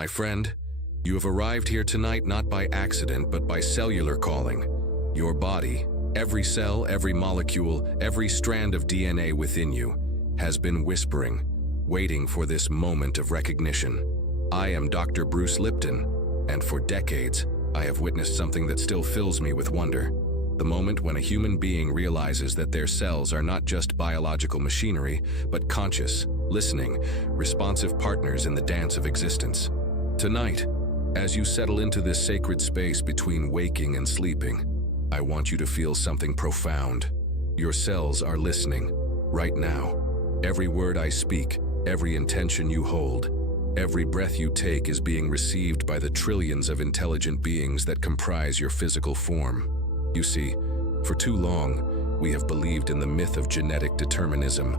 My friend, you have arrived here tonight not by accident but by cellular calling. Your body, every cell, every molecule, every strand of DNA within you, has been whispering, waiting for this moment of recognition. I am Dr. Bruce Lipton, and for decades, I have witnessed something that still fills me with wonder. The moment when a human being realizes that their cells are not just biological machinery, but conscious, listening, responsive partners in the dance of existence. Tonight, as you settle into this sacred space between waking and sleeping, I want you to feel something profound. Your cells are listening, right now. Every word I speak, every intention you hold, every breath you take is being received by the trillions of intelligent beings that comprise your physical form. You see, for too long, we have believed in the myth of genetic determinism,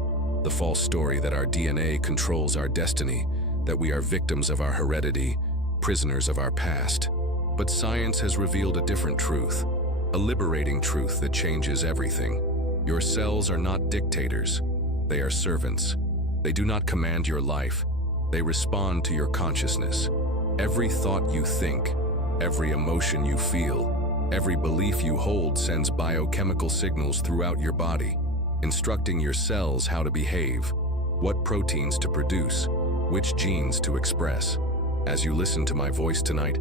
the false story that our DNA controls our destiny, that we are victims of our heredity, prisoners of our past. But science has revealed a different truth, a liberating truth that changes everything. Your cells are not dictators, they are servants. They do not command your life, they respond to your consciousness. Every thought you think, every emotion you feel, every belief you hold sends biochemical signals throughout your body, instructing your cells how to behave, what proteins to produce, which genes to express. As you listen to my voice tonight,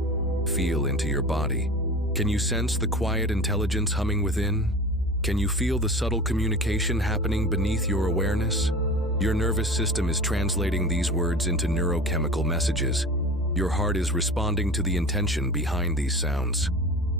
feel into your body. Can you sense the quiet intelligence humming within? Can you feel the subtle communication happening beneath your awareness? Your nervous system is translating these words into neurochemical messages. Your heart is responding to the intention behind these sounds.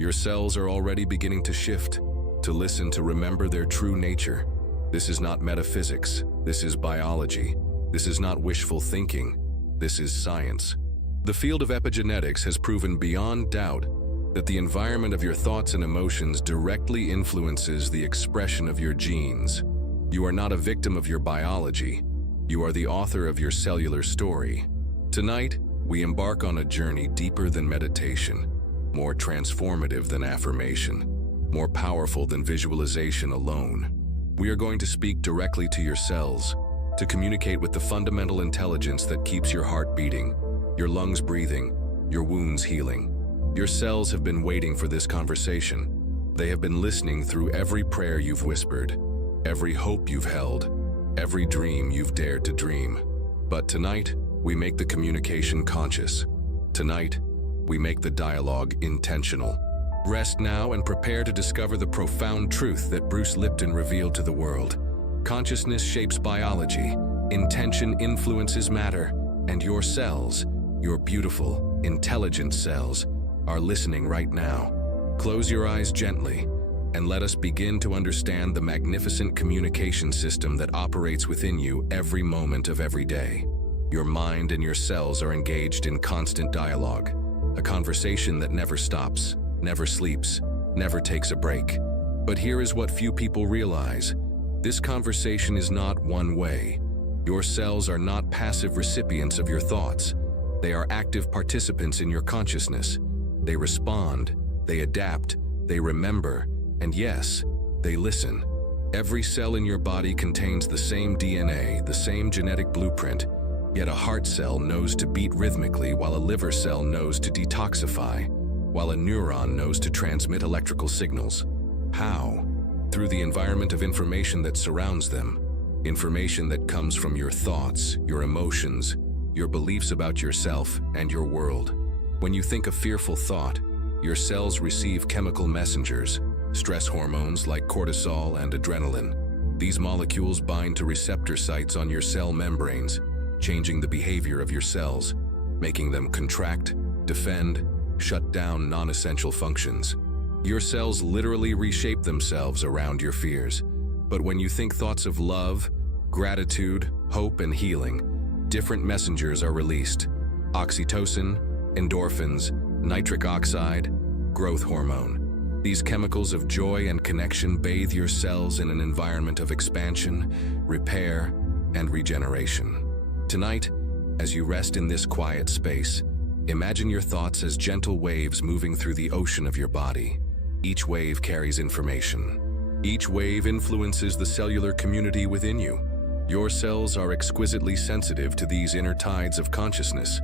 Your cells are already beginning to shift, to listen, to remember their true nature. This is not metaphysics. This is biology. This is not wishful thinking. This is science. The field of epigenetics has proven beyond doubt that the environment of your thoughts and emotions directly influences the expression of your genes. You are not a victim of your biology. You are the author of your cellular story. Tonight, we embark on a journey deeper than meditation, more transformative than affirmation, more powerful than visualization alone. We are going to speak directly to your cells, to communicate with the fundamental intelligence that keeps your heart beating, your lungs breathing, your wounds healing. Your cells have been waiting for this conversation. They have been listening through every prayer you've whispered, every hope you've held, every dream you've dared to dream. But tonight, we make the communication conscious. Tonight, we make the dialogue intentional. Rest now and prepare to discover the profound truth that Bruce Lipton revealed to the world. Consciousness shapes biology, intention influences matter, and your cells, your beautiful, intelligent cells, are listening right now. Close your eyes gently, and let us begin to understand the magnificent communication system that operates within you every moment of every day. Your mind and your cells are engaged in constant dialogue, a conversation that never stops, never sleeps, never takes a break. But here is what few people realize. This conversation is not one way. Your cells are not passive recipients of your thoughts. They are active participants in your consciousness. They respond, they adapt, they remember, and yes, they listen. Every cell in your body contains the same DNA, the same genetic blueprint, yet a heart cell knows to beat rhythmically while a liver cell knows to detoxify, while a neuron knows to transmit electrical signals. How? Through the environment of information that surrounds them. Information that comes from your thoughts, your emotions, your beliefs about yourself and your world. When you think a fearful thought, your cells receive chemical messengers, stress hormones like cortisol and adrenaline. These molecules bind to receptor sites on your cell membranes, changing the behavior of your cells, making them contract, defend, shut down non-essential functions. Your cells literally reshape themselves around your fears. But when you think thoughts of love, gratitude, hope, and healing, different messengers are released. Oxytocin, endorphins, nitric oxide, growth hormone. These chemicals of joy and connection bathe your cells in an environment of expansion, repair, and regeneration. Tonight, as you rest in this quiet space, imagine your thoughts as gentle waves moving through the ocean of your body. Each wave carries information. Each wave influences the cellular community within you. Your cells are exquisitely sensitive to these inner tides of consciousness.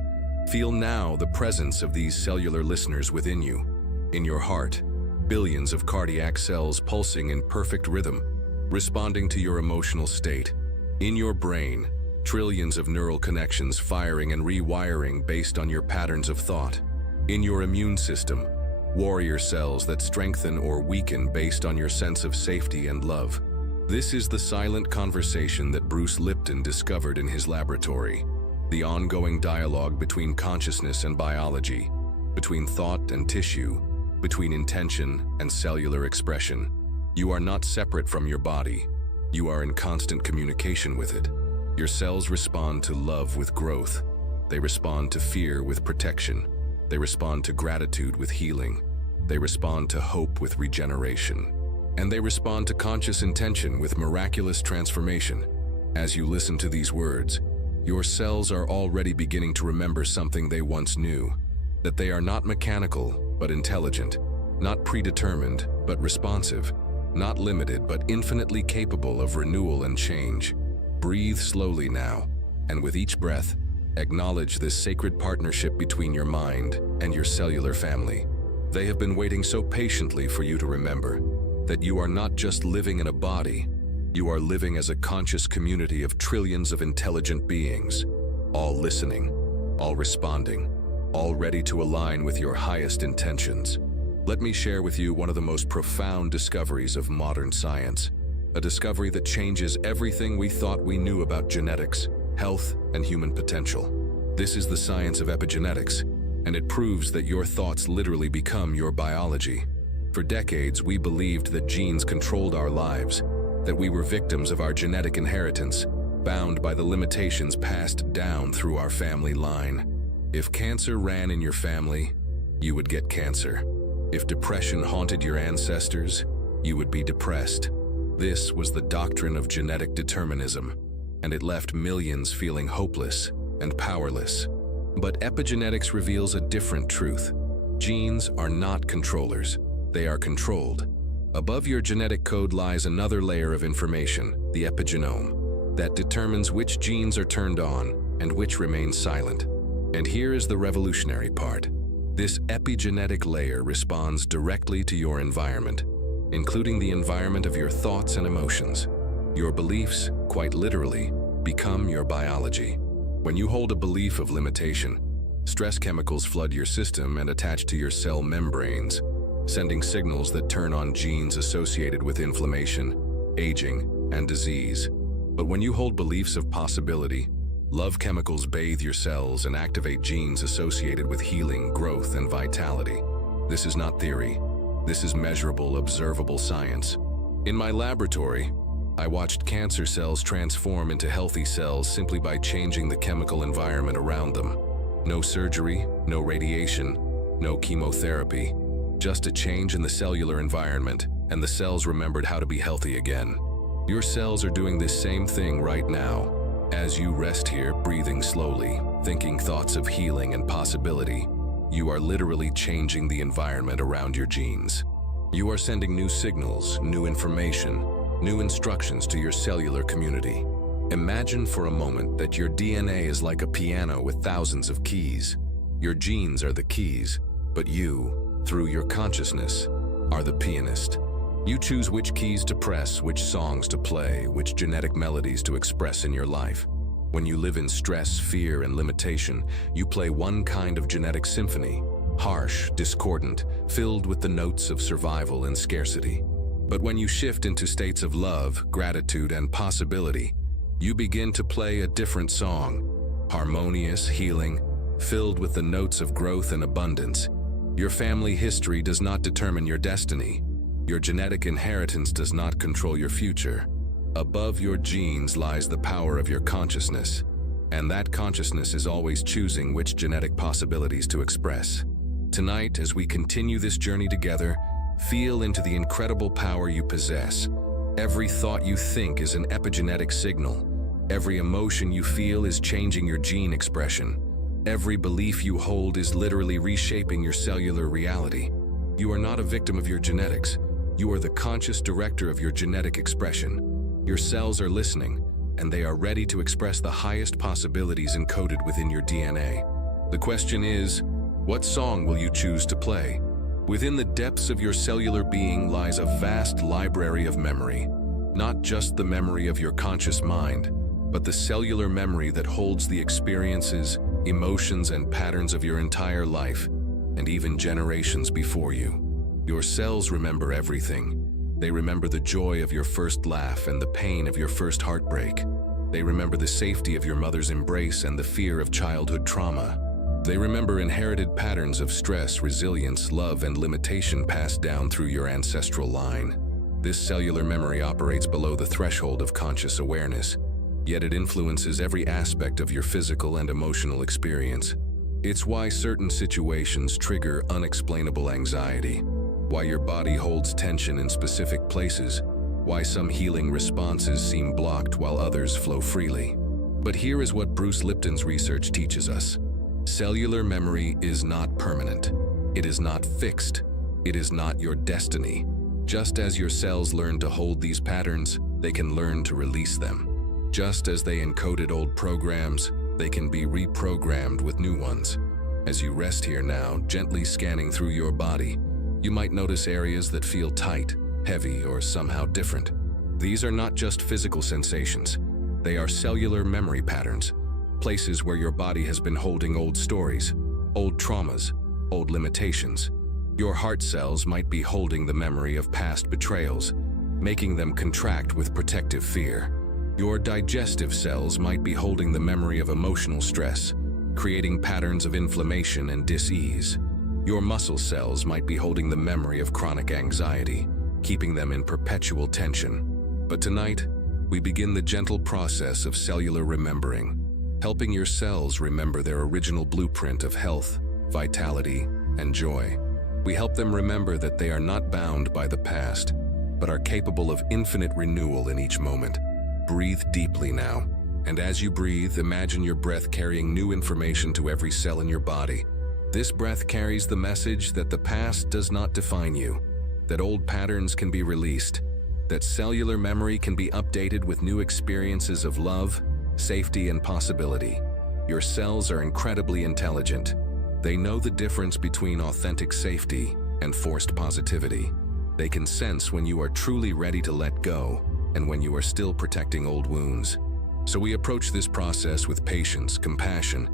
Feel now the presence of these cellular listeners within you. In your heart, billions of cardiac cells pulsing in perfect rhythm, responding to your emotional state. In your brain, trillions of neural connections firing and rewiring based on your patterns of thought. In your immune system, warrior cells that strengthen or weaken based on your sense of safety and love. This is the silent conversation that Bruce Lipton discovered in his laboratory. The ongoing dialogue between consciousness and biology, between thought and tissue, between intention and cellular expression. You are not separate from your body. You are in constant communication with it. Your cells respond to love with growth. They respond to fear with protection. They respond to gratitude with healing. They respond to hope with regeneration. And they respond to conscious intention with miraculous transformation. As you listen to these words, your cells are already beginning to remember something they once knew, that they are not mechanical, but intelligent, not predetermined, but responsive, not limited, but infinitely capable of renewal and change. Breathe slowly now, and with each breath, acknowledge this sacred partnership between your mind and your cellular family. They have been waiting so patiently for you to remember that you are not just living in a body, you are living as a conscious community of trillions of intelligent beings, all listening, all responding, all ready to align with your highest intentions. Let me share with you one of the most profound discoveries of modern science, a discovery that changes everything we thought we knew about genetics, health, and human potential. This is the science of epigenetics, and it proves that your thoughts literally become your biology. For decades, we believed that genes controlled our lives, that we were victims of our genetic inheritance, bound by the limitations passed down through our family line. If cancer ran in your family, you would get cancer. If depression haunted your ancestors, you would be depressed. This was the doctrine of genetic determinism, and it left millions feeling hopeless and powerless. But epigenetics reveals a different truth. Genes are not controllers, they are controlled. Above your genetic code lies another layer of information, the epigenome, that determines which genes are turned on and which remain silent. And here is the revolutionary part. This epigenetic layer responds directly to your environment, including the environment of your thoughts and emotions. Your beliefs, quite literally, become your biology. When you hold a belief of limitation, stress chemicals flood your system and attach to your cell membranes, sending signals that turn on genes associated with inflammation, aging, and disease. But when you hold beliefs of possibility, love chemicals bathe your cells and activate genes associated with healing, growth, and vitality. This is not theory. This is measurable, observable science. In my laboratory, I watched cancer cells transform into healthy cells simply by changing the chemical environment around them. No surgery, no radiation, no chemotherapy. Just a change in the cellular environment, and the cells remembered how to be healthy again. Your cells are doing this same thing right now. As you rest here, breathing slowly, thinking thoughts of healing and possibility, you are literally changing the environment around your genes. You are sending new signals, new information, new instructions to your cellular community. Imagine for a moment that your DNA is like a piano with thousands of keys. Your genes are the keys, but you, through your consciousness, are the pianist. You choose which keys to press, which songs to play, which genetic melodies to express in your life. When you live in stress, fear, and limitation, you play one kind of genetic symphony, harsh, discordant, filled with the notes of survival and scarcity. But when you shift into states of love, gratitude, and possibility, you begin to play a different song, harmonious, healing, filled with the notes of growth and abundance. Your family history does not determine your destiny. Your genetic inheritance does not control your future. Above your genes lies the power of your consciousness, and that consciousness is always choosing which genetic possibilities to express. Tonight, as we continue this journey together, feel into the incredible power you possess. Every thought you think is an epigenetic signal. Every emotion you feel is changing your gene expression. Every belief you hold is literally reshaping your cellular reality. You are not a victim of your genetics. You are the conscious director of your genetic expression. Your cells are listening, and they are ready to express the highest possibilities encoded within your DNA. The question is, what song will you choose to play? Within the depths of your cellular being lies a vast library of memory, not just the memory of your conscious mind, but the cellular memory that holds the experiences, emotions, and patterns of your entire life, and even generations before you. Your cells remember everything. They remember the joy of your first laugh and the pain of your first heartbreak. They remember the safety of your mother's embrace and the fear of childhood trauma. They remember inherited patterns of stress, resilience, love, and limitation passed down through your ancestral line. This cellular memory operates below the threshold of conscious awareness, yet it influences every aspect of your physical and emotional experience. It's why certain situations trigger unexplainable anxiety, why your body holds tension in specific places, why some healing responses seem blocked while others flow freely. But here is what Bruce Lipton's research teaches us. Cellular memory is not permanent. It is not fixed. It is not your destiny. Just as your cells learn to hold these patterns, they can learn to release them. Just as they encoded old programs, they can be reprogrammed with new ones. As you rest here now, gently scanning through your body, you might notice areas that feel tight, heavy, or somehow different. These are not just physical sensations. They are cellular memory patterns, places where your body has been holding old stories, old traumas, old limitations. Your heart cells might be holding the memory of past betrayals, making them contract with protective fear. Your digestive cells might be holding the memory of emotional stress, creating patterns of inflammation and dis-ease. Your muscle cells might be holding the memory of chronic anxiety, keeping them in perpetual tension. But tonight, we begin the gentle process of cellular remembering, helping your cells remember their original blueprint of health, vitality, and joy. We help them remember that they are not bound by the past, but are capable of infinite renewal in each moment. Breathe deeply now, and as you breathe, imagine your breath carrying new information to every cell in your body. This breath carries the message that the past does not define you, that old patterns can be released, that cellular memory can be updated with new experiences of love, safety, and possibility. Your cells are incredibly intelligent. They know the difference between authentic safety and forced positivity. They can sense when you are truly ready to let go and when you are still protecting old wounds. So we approach this process with patience, compassion,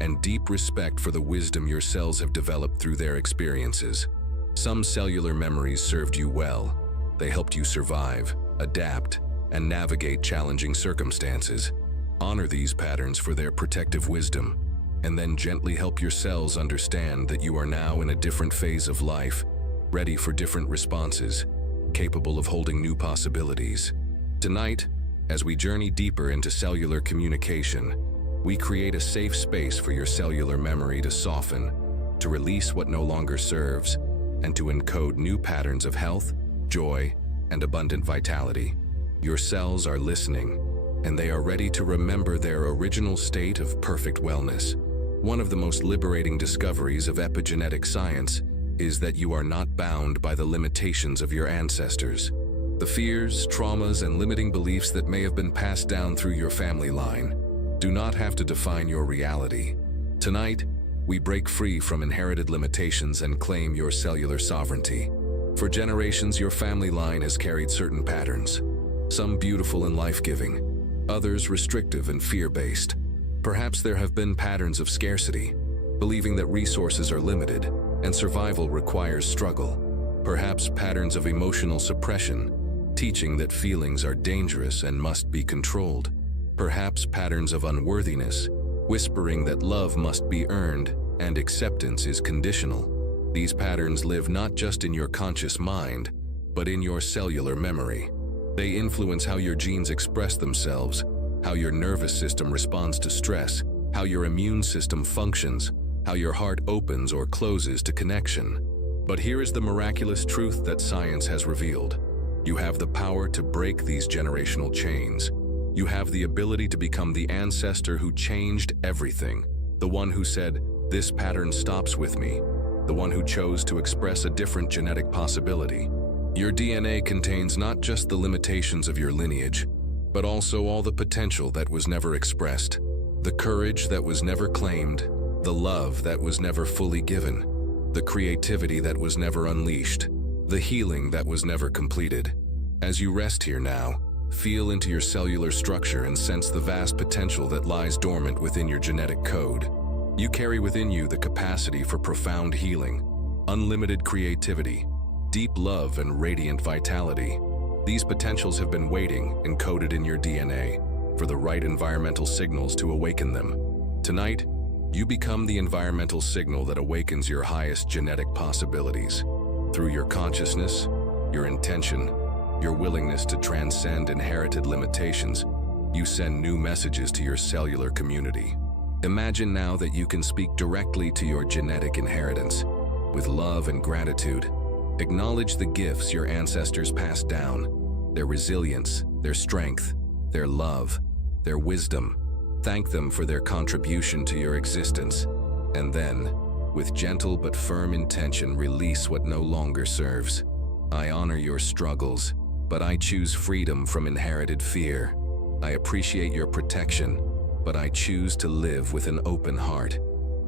and deep respect for the wisdom your cells have developed through their experiences. Some cellular memories served you well. They helped you survive, adapt, and navigate challenging circumstances. Honor these patterns for their protective wisdom, and then gently help your cells understand that you are now in a different phase of life, ready for different responses, capable of holding new possibilities. Tonight, as we journey deeper into cellular communication, we create a safe space for your cellular memory to soften, to release what no longer serves, and to encode new patterns of health, joy, and abundant vitality. Your cells are listening, and they are ready to remember their original state of perfect wellness. One of the most liberating discoveries of epigenetic science is that you are not bound by the limitations of your ancestors. The fears, traumas, and limiting beliefs that may have been passed down through your family line do not have to define your reality. Tonight, we break free from inherited limitations and claim your cellular sovereignty. For generations, your family line has carried certain patterns, some beautiful and life-giving, others restrictive and fear-based. Perhaps there have been patterns of scarcity, believing that resources are limited and survival requires struggle. Perhaps patterns of emotional suppression, teaching that feelings are dangerous and must be controlled. Perhaps patterns of unworthiness, whispering that love must be earned and acceptance is conditional. These patterns live not just in your conscious mind, but in your cellular memory. They influence how your genes express themselves, how your nervous system responds to stress, how your immune system functions, how your heart opens or closes to connection. But here is the miraculous truth that science has revealed. You have the power to break these generational chains. You have the ability to become the ancestor who changed everything, the one who said, "This pattern stops with me," the one who chose to express a different genetic possibility. Your DNA contains not just the limitations of your lineage, but also all the potential that was never expressed, the courage that was never claimed, the love that was never fully given, the creativity that was never unleashed, the healing that was never completed. As you rest here now, feel into your cellular structure and sense the vast potential that lies dormant within your genetic code. You carry within you the capacity for profound healing, unlimited creativity, deep love, and radiant vitality. These potentials have been waiting, encoded in your DNA, for the right environmental signals to awaken them. Tonight, you become the environmental signal that awakens your highest genetic possibilities. Through your consciousness, your intention, your willingness to transcend inherited limitations, you send new messages to your cellular community. Imagine now that you can speak directly to your genetic inheritance. With love and gratitude, acknowledge the gifts your ancestors passed down, their resilience, their strength, their love, their wisdom. Thank them for their contribution to your existence, and then, with gentle but firm intention, release what no longer serves. I honor your struggles, but I choose freedom from inherited fear. I appreciate your protection, but I choose to live with an open heart.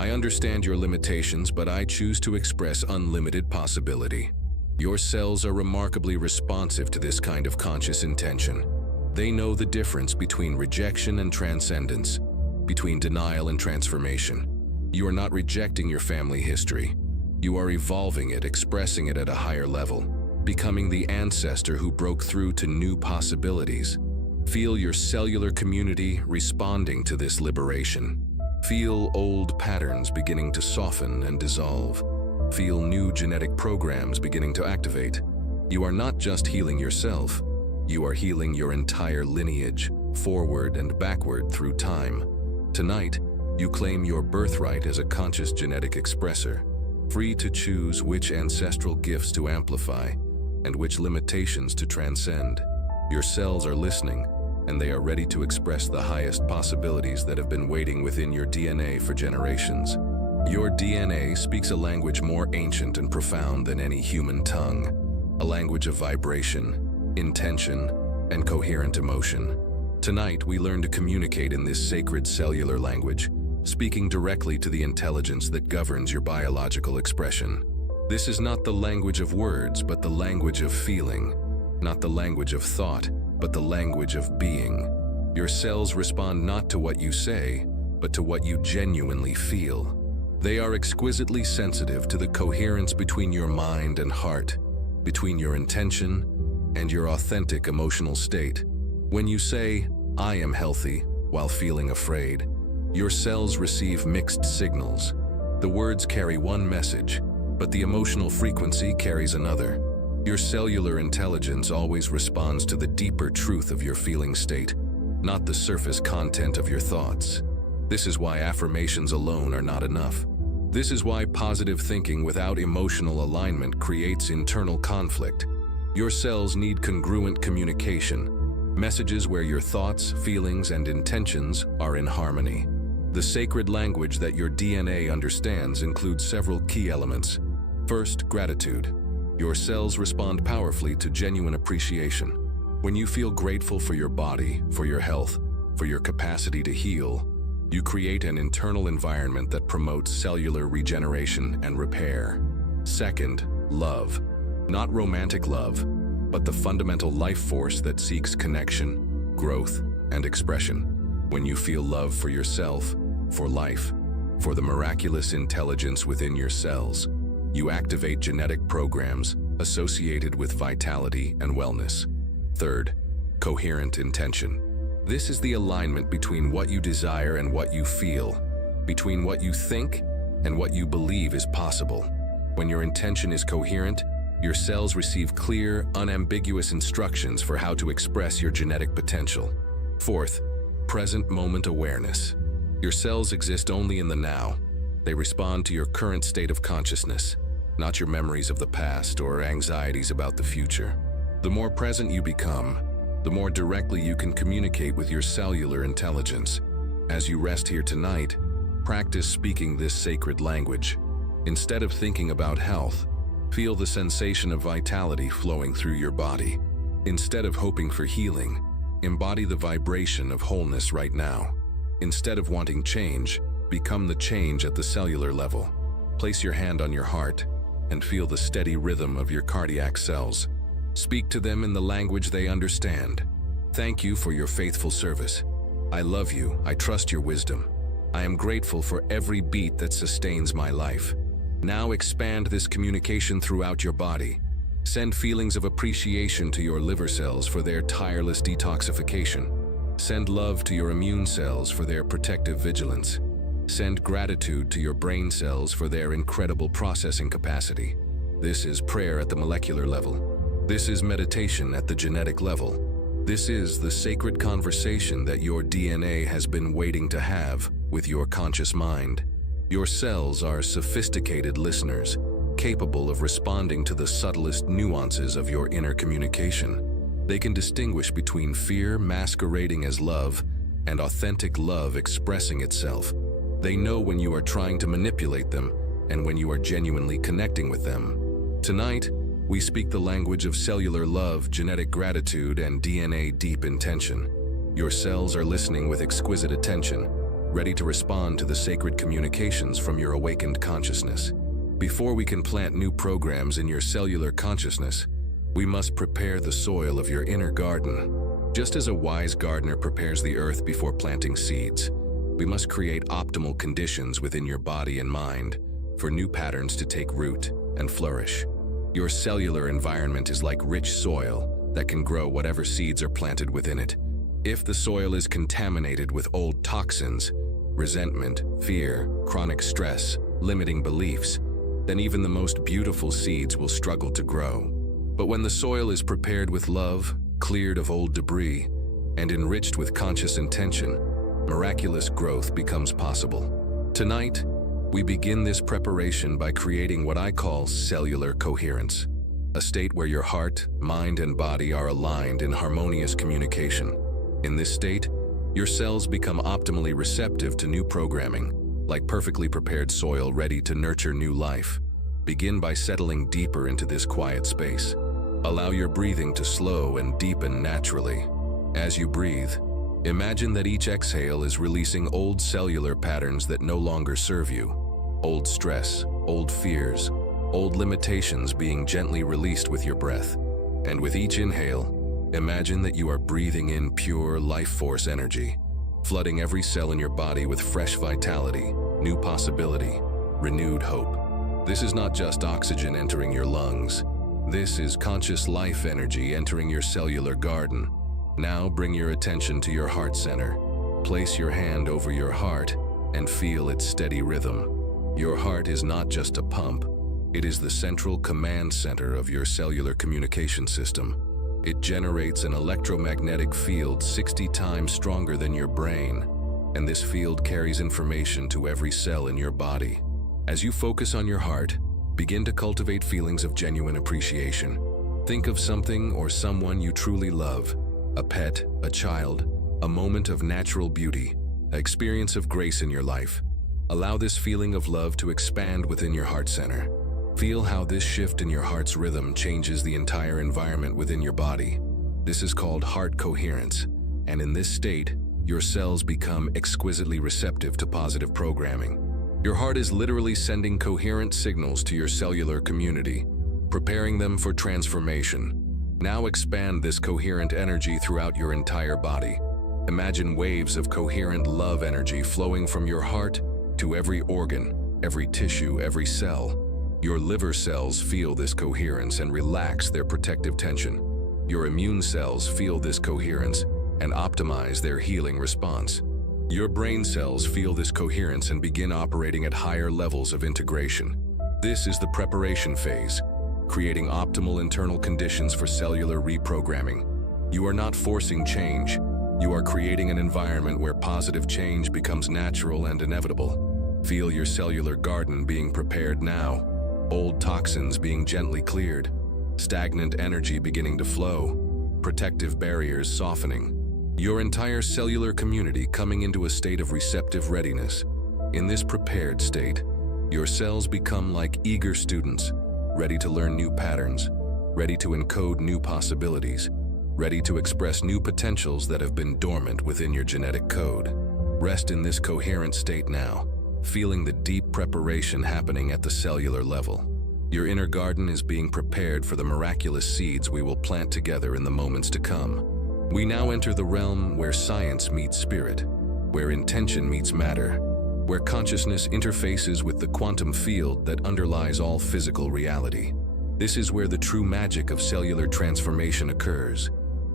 I understand your limitations, but I choose to express unlimited possibility. Your cells are remarkably responsive to this kind of conscious intention. They know the difference between rejection and transcendence, between denial and transformation. You are not rejecting your family history. You are evolving it, expressing it at a higher level, becoming the ancestor who broke through to new possibilities. Feel your cellular community responding to this liberation. Feel old patterns beginning to soften and dissolve. Feel new genetic programs beginning to activate. You are not just healing yourself. You are healing your entire lineage, forward and backward through time. Tonight, you claim your birthright as a conscious genetic expressor, free to choose which ancestral gifts to amplify and which limitations to transcend. Your cells are listening, and they are ready to express the highest possibilities that have been waiting within your DNA for generations. Your DNA speaks a language more ancient and profound than any human tongue, a language of vibration, intention, and coherent emotion. Tonight, we learn to communicate in this sacred cellular language, speaking directly to the intelligence that governs your biological expression. This is not the language of words, but the language of feeling, not the language of thought, but the language of being. Your cells respond not to what you say, but to what you genuinely feel. They are exquisitely sensitive to the coherence between your mind and heart, between your intention and your authentic emotional state. When you say, "I am healthy," while feeling afraid, your cells receive mixed signals. The words carry one message, but the emotional frequency carries another. Your cellular intelligence always responds to the deeper truth of your feeling state, not the surface content of your thoughts. This is why affirmations alone are not enough. This is why positive thinking without emotional alignment creates internal conflict. Your cells need congruent communication, messages where your thoughts, feelings, and intentions are in harmony. The sacred language that your DNA understands includes several key elements. First, gratitude. Your cells respond powerfully to genuine appreciation. When you feel grateful for your body, for your health, for your capacity to heal, you create an internal environment that promotes cellular regeneration and repair. Second, love. Not romantic love, but the fundamental life force that seeks connection, growth, and expression. When you feel love for yourself, for life, for the miraculous intelligence within your cells, you activate genetic programs associated with vitality and wellness. Third, coherent intention. This is the alignment between what you desire and what you feel, between what you think and what you believe is possible. When your intention is coherent, your cells receive clear, unambiguous instructions for how to express your genetic potential. Fourth, present moment awareness. Your cells exist only in the now. They respond to your current state of consciousness, not your memories of the past or anxieties about the future. The more present you become, the more directly you can communicate with your cellular intelligence. As you rest here tonight, practice speaking this sacred language. Instead of thinking about health, feel the sensation of vitality flowing through your body. Instead of hoping for healing, embody the vibration of wholeness right now. Instead of wanting change, become the change at the cellular level. Place your hand on your heart and feel the steady rhythm of your cardiac cells. Speak to them in the language they understand. Thank you for your faithful service. I love you. I trust your wisdom. I am grateful for every beat that sustains my life. Now expand this communication throughout your body. Send feelings of appreciation to your liver cells for their tireless detoxification. Send love to your immune cells for their protective vigilance. Send gratitude to your brain cells for their incredible processing capacity. This is prayer at the molecular level. This is meditation at the genetic level. This is the sacred conversation that your DNA has been waiting to have with your conscious mind. Your cells are sophisticated listeners, capable of responding to the subtlest nuances of your inner communication. They can distinguish between fear masquerading as love and authentic love expressing itself. They know when you are trying to manipulate them and when you are genuinely connecting with them. Tonight, we speak the language of cellular love, genetic gratitude, and DNA deep intention. Your cells are listening with exquisite attention, ready to respond to the sacred communications from your awakened consciousness. Before we can plant new programs in your cellular consciousness, we must prepare the soil of your inner garden. Just as a wise gardener prepares the earth before planting seeds, we must create optimal conditions within your body and mind for new patterns to take root and flourish. Your cellular environment is like rich soil that can grow whatever seeds are planted within it. If the soil is contaminated with old toxins, resentment, fear, chronic stress, limiting beliefs, then even the most beautiful seeds will struggle to grow. But when the soil is prepared with love, cleared of old debris, and enriched with conscious intention, miraculous growth becomes possible. Tonight, we begin this preparation by creating what I call cellular coherence, a state where your heart, mind, and body are aligned in harmonious communication. In this state, your cells become optimally receptive to new programming, like perfectly prepared soil ready to nurture new life. Begin by settling deeper into this quiet space. Allow your breathing to slow and deepen naturally. As you breathe, imagine that each exhale is releasing old cellular patterns that no longer serve you. Old stress, old fears, old limitations being gently released with your breath. And with each inhale, imagine that you are breathing in pure life force energy, flooding every cell in your body with fresh vitality, new possibility, renewed hope. This is not just oxygen entering your lungs. This is conscious life energy entering your cellular garden. Now bring your attention to your heart center. Place your hand over your heart and feel its steady rhythm. Your heart is not just a pump. It is the central command center of your cellular communication system. It generates an electromagnetic field 60 times stronger than your brain, and this field carries information to every cell in your body. As you focus on your heart, begin to cultivate feelings of genuine appreciation. Think of something or someone you truly love, a pet, a child, a moment of natural beauty, an experience of grace in your life. Allow this feeling of love to expand within your heart center. Feel how this shift in your heart's rhythm changes the entire environment within your body. This is called heart coherence, and in this state, your cells become exquisitely receptive to positive programming. Your heart is literally sending coherent signals to your cellular community, preparing them for transformation. Now expand this coherent energy throughout your entire body. Imagine waves of coherent love energy flowing from your heart to every organ, every tissue, every cell. Your liver cells feel this coherence and relax their protective tension. Your immune cells feel this coherence and optimize their healing response. Your brain cells feel this coherence and begin operating at higher levels of integration. This is the preparation phase, creating optimal internal conditions for cellular reprogramming. You are not forcing change. You are creating an environment where positive change becomes natural and inevitable. Feel your cellular garden being prepared now. Old toxins being gently cleared, stagnant energy beginning to flow, protective barriers softening, your entire cellular community coming into a state of receptive readiness. In this prepared state, your cells become like eager students, ready to learn new patterns, ready to encode new possibilities, ready to express new potentials that have been dormant within your genetic code. Rest in this coherent state now, feeling the deep preparation happening at the cellular level. Your inner garden is being prepared for the miraculous seeds we will plant together in the moments to come. We now enter the realm where science meets spirit, where intention meets matter, where consciousness interfaces with the quantum field that underlies all physical reality. This is where the true magic of cellular transformation occurs,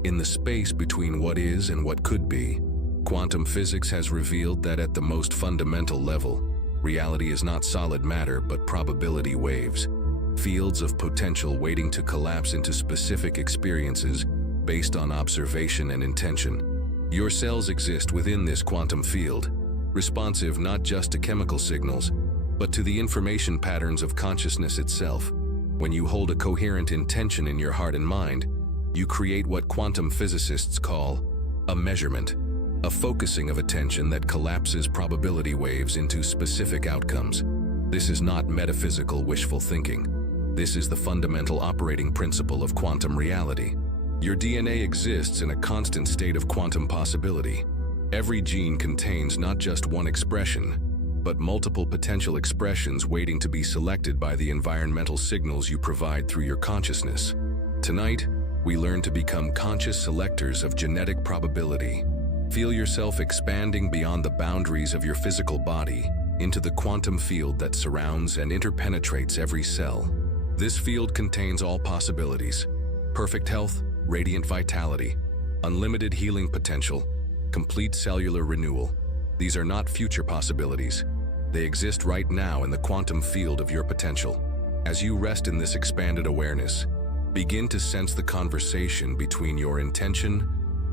in the space between what is and what could be. Quantum physics has revealed that at the most fundamental level, reality is not solid matter but probability waves, fields of potential waiting to collapse into specific experiences based on observation and intention. Your cells exist within this quantum field, responsive not just to chemical signals, but to the information patterns of consciousness itself. When you hold a coherent intention in your heart and mind, you create what quantum physicists call a measurement, a focusing of attention that collapses probability waves into specific outcomes. This is not metaphysical wishful thinking. This is the fundamental operating principle of quantum reality. Your DNA exists in a constant state of quantum possibility. Every gene contains not just one expression, but multiple potential expressions waiting to be selected by the environmental signals you provide through your consciousness. Tonight, we learn to become conscious selectors of genetic probability. Feel yourself expanding beyond the boundaries of your physical body into the quantum field that surrounds and interpenetrates every cell. This field contains all possibilities: perfect health, radiant vitality, unlimited healing potential, complete cellular renewal. These are not future possibilities. They exist right now in the quantum field of your potential. As you rest in this expanded awareness, begin to sense the conversation between your intention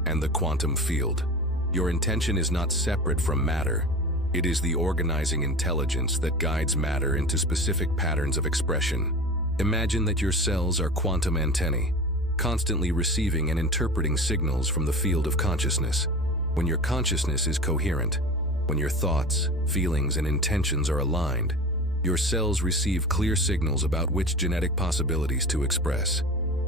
and the quantum field. Your intention is not separate from matter. It is the organizing intelligence that guides matter into specific patterns of expression. Imagine that your cells are quantum antennae, constantly receiving and interpreting signals from the field of consciousness. When your consciousness is coherent, when your thoughts, feelings, and intentions are aligned, your cells receive clear signals about which genetic possibilities to express.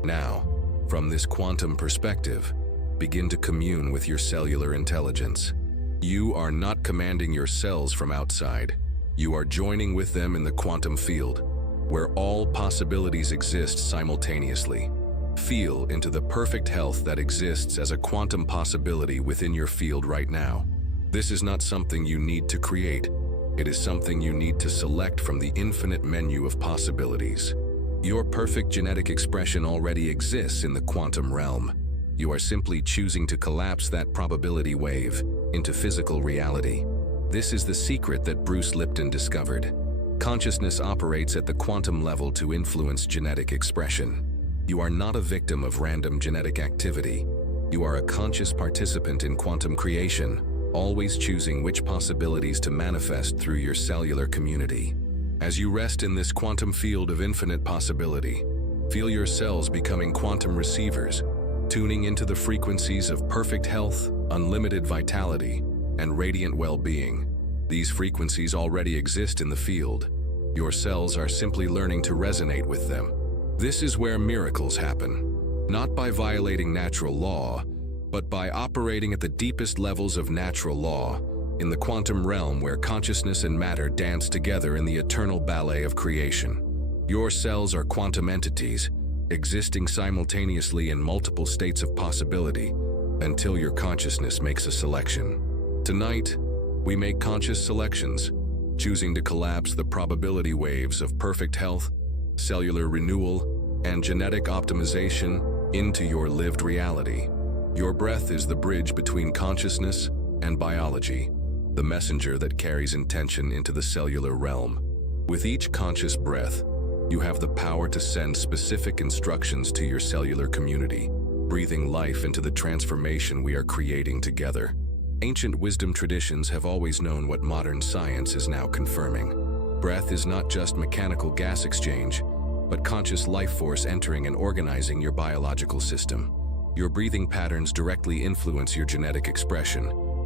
Now, from this quantum perspective, begin to commune with your cellular intelligence. You are not commanding your cells from outside. You are joining with them in the quantum field, where all possibilities exist simultaneously. Feel into the perfect health that exists as a quantum possibility within your field right now. This is not something you need to create. It is something you need to select from the infinite menu of possibilities. Your perfect genetic expression already exists in the quantum realm. You are simply choosing to collapse that probability wave into physical reality. This is the secret that Bruce Lipton discovered. Consciousness operates at the quantum level to influence genetic expression. You are not a victim of random genetic activity. You are a conscious participant in quantum creation, always choosing which possibilities to manifest through your cellular community. As you rest in this quantum field of infinite possibility, feel your cells becoming quantum receivers, tuning into the frequencies of perfect health, unlimited vitality, and radiant well-being. These frequencies already exist in the field. Your cells are simply learning to resonate with them. This is where miracles happen, not by violating natural law, but by operating at the deepest levels of natural law, in the quantum realm where consciousness and matter dance together in the eternal ballet of creation. Your cells are quantum entities, existing simultaneously in multiple states of possibility, until your consciousness makes a selection. Tonight, we make conscious selections, choosing to collapse the probability waves of perfect health, cellular renewal, and genetic optimization into your lived reality. Your breath is the bridge between consciousness and biology, the messenger that carries intention into the cellular realm. With each conscious breath, you have the power to send specific instructions to your cellular community, breathing life into the transformation we are creating together. Ancient wisdom traditions have always known what modern science is now confirming. Breath is not just mechanical gas exchange, but conscious life force entering and organizing your biological system. Your breathing patterns directly influence your genetic expression,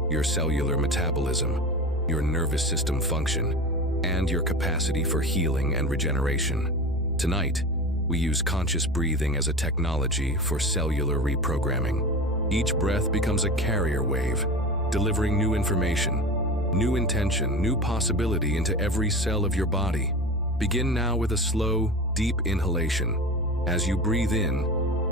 your cellular metabolism, your nervous system function, and your capacity for healing and regeneration. Tonight, we use conscious breathing as a technology for cellular reprogramming. Each breath becomes a carrier wave, delivering new information, new intention, new possibility into every cell of your body. Begin now with a slow, deep inhalation. As you breathe in,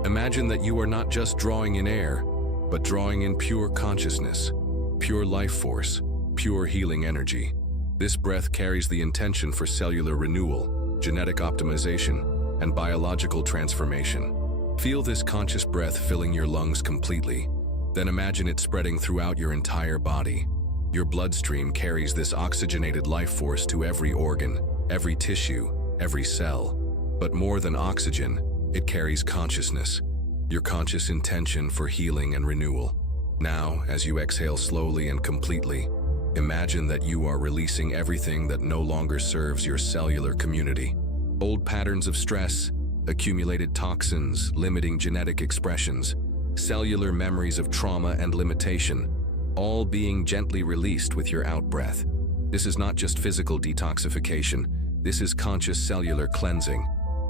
imagine that you are not just drawing in air, but drawing in pure consciousness, pure life force, pure healing energy. This breath carries the intention for cellular renewal, genetic optimization, and biological transformation. Feel this conscious breath filling your lungs completely. Then imagine it spreading throughout your entire body. Your bloodstream carries this oxygenated life force to every organ, every tissue, every cell. But more than oxygen, it carries consciousness, your conscious intention for healing and renewal. Now, as you exhale slowly and completely, imagine that you are releasing everything that no longer serves your cellular community. Old patterns of stress, accumulated toxins, limiting genetic expressions, cellular memories of trauma and limitation, all being gently released with your out-breath. This is not just physical detoxification, this is conscious cellular cleansing.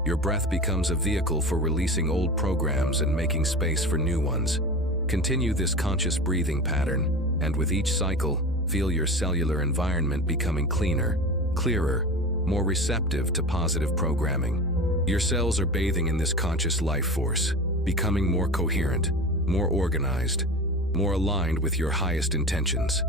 Your breath becomes a vehicle for releasing old programs and making space for new ones. Continue this conscious breathing pattern, and with each cycle, feel your cellular environment becoming cleaner, clearer, more receptive to positive programming. Your cells are bathing in this conscious life force, becoming more coherent, more organized, more aligned with your highest intentions.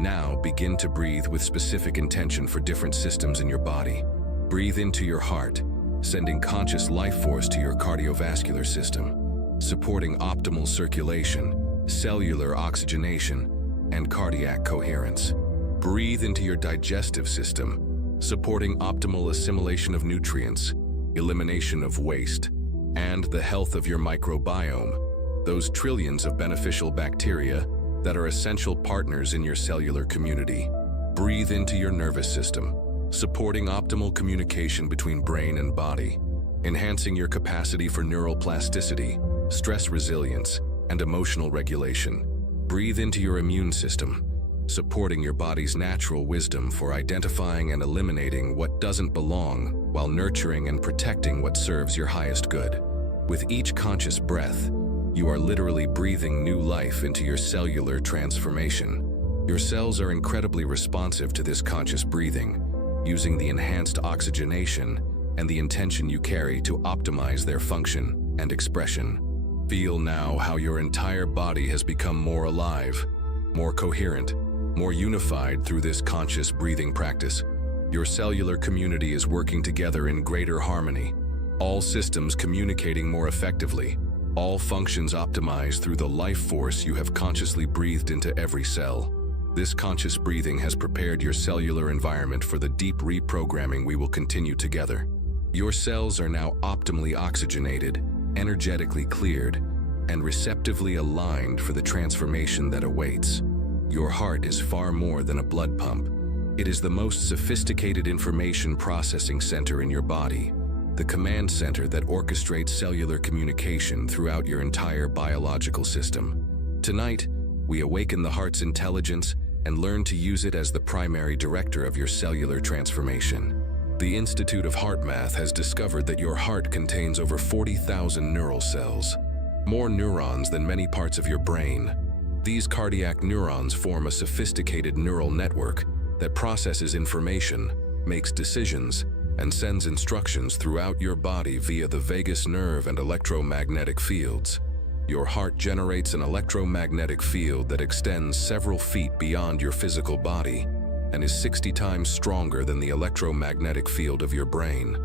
Now begin to breathe with specific intention for different systems in your body. Breathe into your heart, sending conscious life force to your cardiovascular system, supporting optimal circulation, cellular oxygenation, and cardiac coherence. Breathe into your digestive system, supporting optimal assimilation of nutrients, elimination of waste, and the health of your microbiome, those trillions of beneficial bacteria that are essential partners in your cellular community. Breathe into your nervous system, supporting optimal communication between brain and body, enhancing your capacity for neuroplasticity, stress resilience, and emotional regulation. Breathe into your immune system, supporting your body's natural wisdom for identifying and eliminating what doesn't belong while nurturing and protecting what serves your highest good. With each conscious breath, you are literally breathing new life into your cellular transformation. Your cells are incredibly responsive to this conscious breathing, using the enhanced oxygenation and the intention you carry to optimize their function and expression. Feel now how your entire body has become more alive, more coherent, more unified through this conscious breathing practice. Your cellular community is working together in greater harmony, all systems communicating more effectively, all functions optimized through the life force you have consciously breathed into every cell. This conscious breathing has prepared your cellular environment for the deep reprogramming we will continue together. Your cells are now optimally oxygenated, energetically cleared, and receptively aligned for the transformation that awaits. Your heart is far more than a blood pump. It is the most sophisticated information processing center in your body, the command center that orchestrates cellular communication throughout your entire biological system. Tonight, we awaken the heart's intelligence and learn to use it as the primary director of your cellular transformation. The Institute of HeartMath has discovered that your heart contains over 40,000 neural cells, more neurons than many parts of your brain. These cardiac neurons form a sophisticated neural network that processes information, makes decisions, and sends instructions throughout your body via the vagus nerve and electromagnetic fields. Your heart generates an electromagnetic field that extends several feet beyond your physical body and is 60 times stronger than the electromagnetic field of your brain.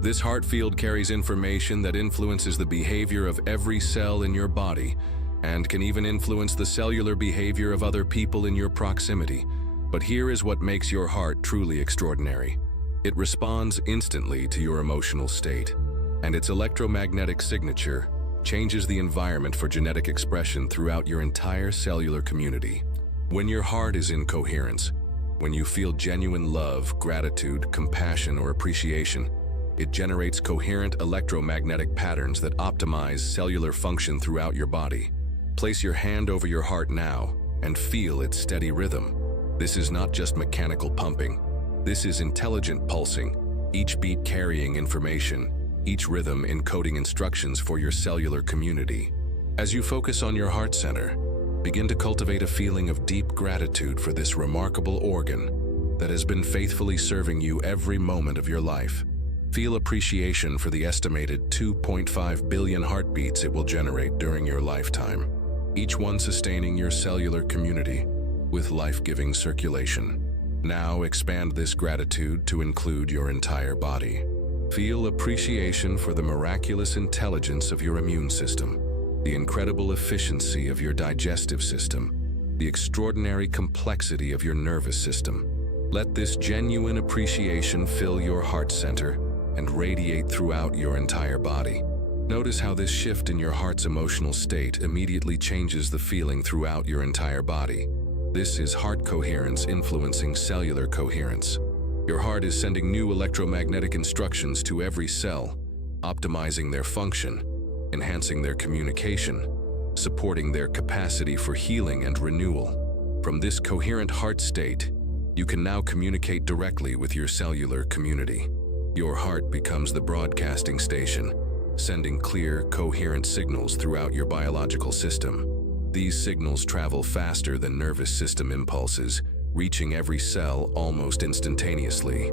This heart field carries information that influences the behavior of every cell in your body and can even influence the cellular behavior of other people in your proximity. But here is what makes your heart truly extraordinary. It responds instantly to your emotional state, and its electromagnetic signature changes the environment for genetic expression throughout your entire cellular community. When your heart is in coherence, when you feel genuine love, gratitude, compassion, or appreciation, it generates coherent electromagnetic patterns that optimize cellular function throughout your body. Place your hand over your heart now and feel its steady rhythm. This is not just mechanical pumping. This is intelligent pulsing, each beat carrying information, each rhythm encoding instructions for your cellular community. As you focus on your heart center, Begin to cultivate a feeling of deep gratitude for this remarkable organ that has been faithfully serving you every moment of your life. Feel appreciation for the estimated 2.5 billion heartbeats it will generate during your lifetime, each one sustaining your cellular community with life-giving circulation. Now expand this gratitude to include your entire body. Feel appreciation for the miraculous intelligence of your immune system, the incredible efficiency of your digestive system, the extraordinary complexity of your nervous system. Let this genuine appreciation fill your heart center and radiate throughout your entire body. Notice how this shift in your heart's emotional state immediately changes the feeling throughout your entire body. This is heart coherence influencing cellular coherence. Your heart is sending new electromagnetic instructions to every cell, optimizing their function, enhancing their communication, supporting their capacity for healing and renewal. From this coherent heart state, you can now communicate directly with your cellular community. Your heart becomes the broadcasting station, sending clear, coherent signals throughout your biological system. These signals travel faster than nervous system impulses, reaching every cell almost instantaneously.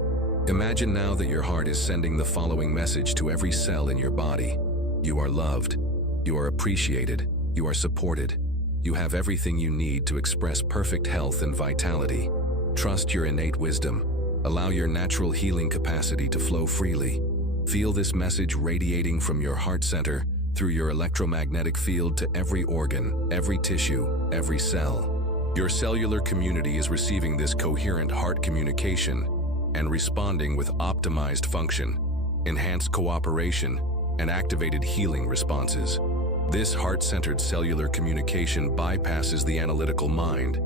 Imagine now that your heart is sending the following message to every cell in your body. You are loved, you are appreciated, you are supported. You have everything you need to express perfect health and vitality. Trust your innate wisdom. Allow your natural healing capacity to flow freely. Feel this message radiating from your heart center through your electromagnetic field to every organ, every tissue, every cell. Your cellular community is receiving this coherent heart communication and responding with optimized function, enhanced cooperation, and activated healing responses. This heart-centered cellular communication bypasses the analytical mind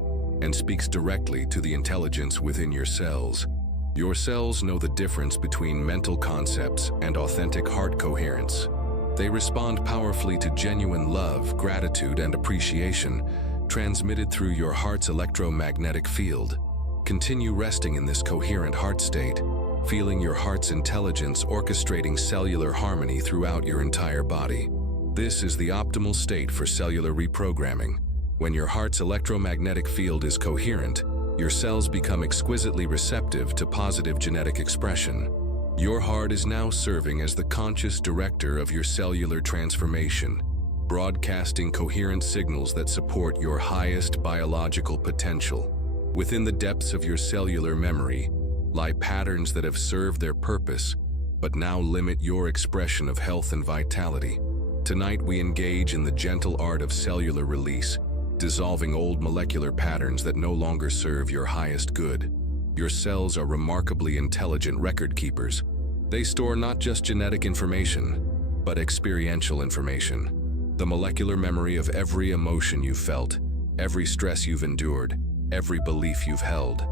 and speaks directly to the intelligence within your cells. Your cells know the difference between mental concepts and authentic heart coherence. They respond powerfully to genuine love, gratitude, and appreciation transmitted through your heart's electromagnetic field. Continue resting in this coherent heart state, feeling your heart's intelligence orchestrating cellular harmony throughout your entire body. This is the optimal state for cellular reprogramming. When your heart's electromagnetic field is coherent, your cells become exquisitely receptive to positive genetic expression. Your heart is now serving as the conscious director of your cellular transformation, broadcasting coherent signals that support your highest biological potential. Within the depths of your cellular memory lie patterns that have served their purpose, but now limit your expression of health and vitality. Tonight we engage in the gentle art of cellular release, dissolving old molecular patterns that no longer serve your highest good. Your cells are remarkably intelligent record keepers. They store not just genetic information, but experiential information. The molecular memory of every emotion you've felt, every stress you've endured, every belief you've held.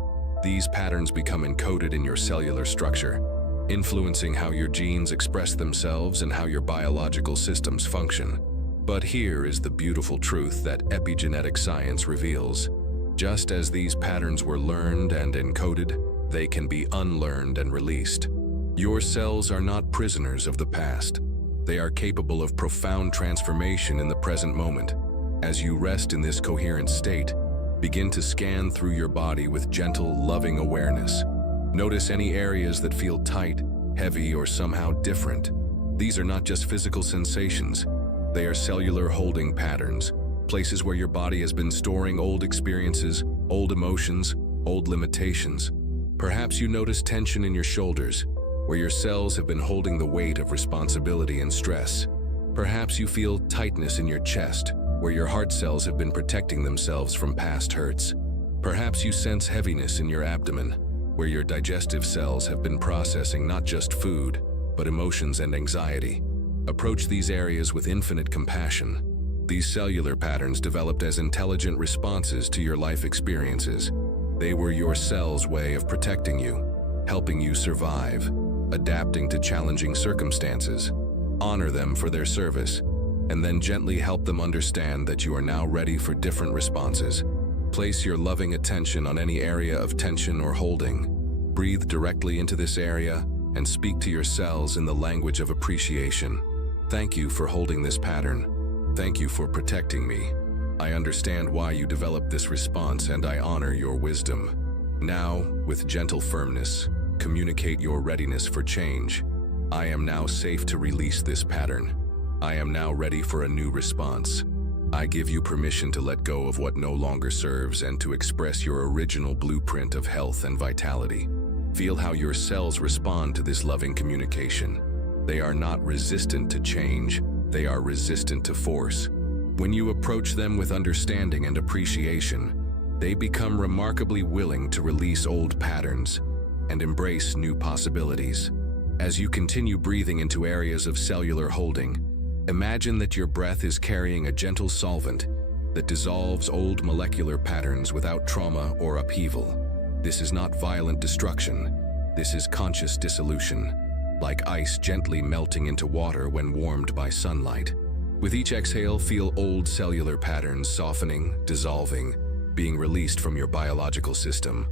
These patterns become encoded in your cellular structure, influencing how your genes express themselves and how your biological systems function. But here is the beautiful truth that epigenetic science reveals. Just as these patterns were learned and encoded, they can be unlearned and released. Your cells are not prisoners of the past. They are capable of profound transformation in the present moment. As you rest in this coherent state, begin to scan through your body with gentle, loving awareness. Notice any areas that feel tight, heavy, or somehow different. These are not just physical sensations. They are cellular holding patterns, places where your body has been storing old experiences, old emotions, old limitations. Perhaps you notice tension in your shoulders, where your cells have been holding the weight of responsibility and stress. Perhaps you feel tightness in your chest, where your heart cells have been protecting themselves from past hurts. Perhaps you sense heaviness in your abdomen, where your digestive cells have been processing not just food, but emotions and anxiety. Approach these areas with infinite compassion. These cellular patterns developed as intelligent responses to your life experiences. They were your cells' way of protecting you, helping you survive, adapting to challenging circumstances. Honor them for their service, and then gently help them understand that you are now ready for different responses. Place your loving attention on any area of tension or holding. Breathe directly into this area and speak to your cells in the language of appreciation. Thank you for holding this pattern. Thank you for protecting me. I understand why you developed this response, and I honor your wisdom. Now, with gentle firmness, communicate your readiness for change. I am now safe to release this pattern. I am now ready for a new response. I give you permission to let go of what no longer serves and to express your original blueprint of health and vitality. Feel how your cells respond to this loving communication. They are not resistant to change, they are resistant to force. When you approach them with understanding and appreciation, they become remarkably willing to release old patterns and embrace new possibilities. As you continue breathing into areas of cellular holding, imagine that your breath is carrying a gentle solvent that dissolves old molecular patterns without trauma or upheaval. This is not violent destruction. This is conscious dissolution, like ice gently melting into water when warmed by sunlight. With each exhale, feel old cellular patterns softening, dissolving, being released from your biological system.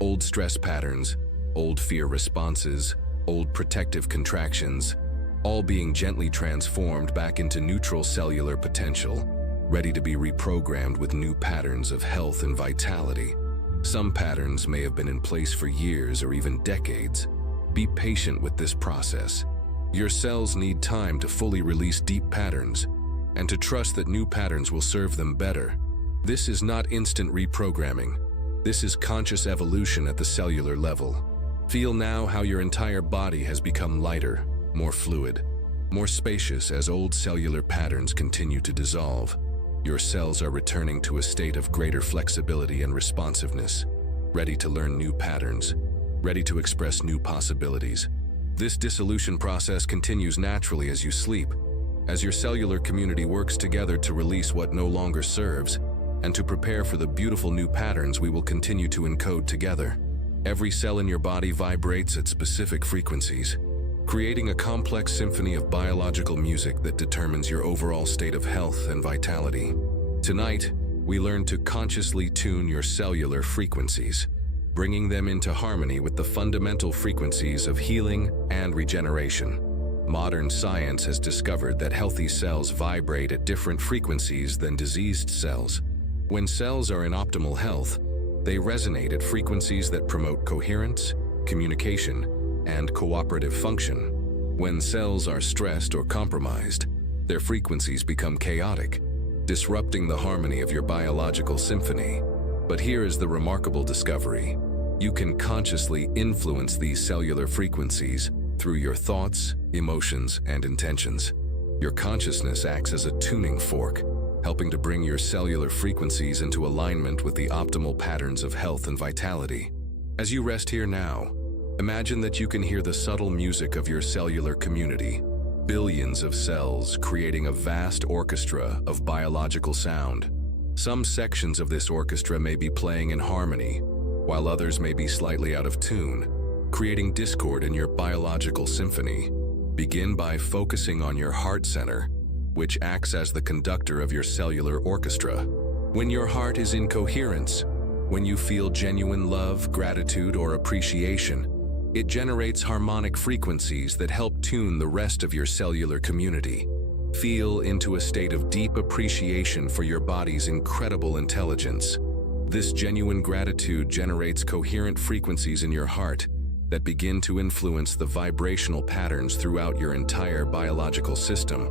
Old stress patterns, old fear responses, old protective contractions, all being gently transformed back into neutral cellular potential, ready to be reprogrammed with new patterns of health and vitality. Some patterns may have been in place for years or even decades. Be patient with this process. Your cells need time to fully release deep patterns and to trust that new patterns will serve them better. This is not instant reprogramming. This is conscious evolution at the cellular level. Feel now how your entire body has become lighter, more fluid, more spacious as old cellular patterns continue to dissolve. Your cells are returning to a state of greater flexibility and responsiveness, ready to learn new patterns, ready to express new possibilities. This dissolution process continues naturally as you sleep, as your cellular community works together to release what no longer serves and to prepare for the beautiful new patterns we will continue to encode together. Every cell in your body vibrates at specific frequencies, creating a complex symphony of biological music that determines your overall state of health and vitality. Tonight, we learn to consciously tune your cellular frequencies, bringing them into harmony with the fundamental frequencies of healing and regeneration. Modern science has discovered that healthy cells vibrate at different frequencies than diseased cells. When cells are in optimal health, they resonate at frequencies that promote coherence, communication, and cooperative function. When cells are stressed or compromised, their frequencies become chaotic, disrupting the harmony of your biological symphony. But here is the remarkable discovery. You can consciously influence these cellular frequencies through your thoughts, emotions, and intentions. Your consciousness acts as a tuning fork, helping to bring your cellular frequencies into alignment with the optimal patterns of health and vitality. As you rest here now, imagine that you can hear the subtle music of your cellular community, billions of cells creating a vast orchestra of biological sound. Some sections of this orchestra may be playing in harmony, while others may be slightly out of tune, creating discord in your biological symphony. Begin by focusing on your heart center, which acts as the conductor of your cellular orchestra. When your heart is in coherence, when you feel genuine love, gratitude, or appreciation, it generates harmonic frequencies that help tune the rest of your cellular community. Feel into a state of deep appreciation for your body's incredible intelligence. This genuine gratitude generates coherent frequencies in your heart that begin to influence the vibrational patterns throughout your entire biological system.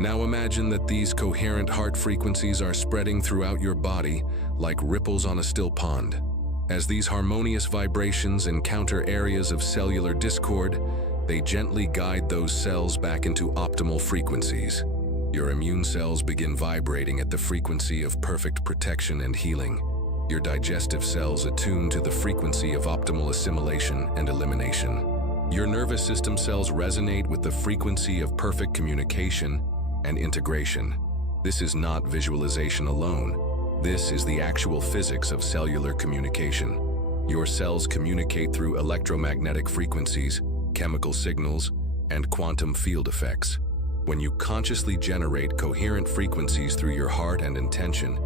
Now imagine that these coherent heart frequencies are spreading throughout your body like ripples on a still pond. As these harmonious vibrations encounter areas of cellular discord, they gently guide those cells back into optimal frequencies. Your immune cells begin vibrating at the frequency of perfect protection and healing. Your digestive cells attune to the frequency of optimal assimilation and elimination. Your nervous system cells resonate with the frequency of perfect communication and integration. This is not visualization alone. This is the actual physics of cellular communication. Your cells communicate through electromagnetic frequencies, chemical signals, and quantum field effects. When you consciously generate coherent frequencies through your heart and intention,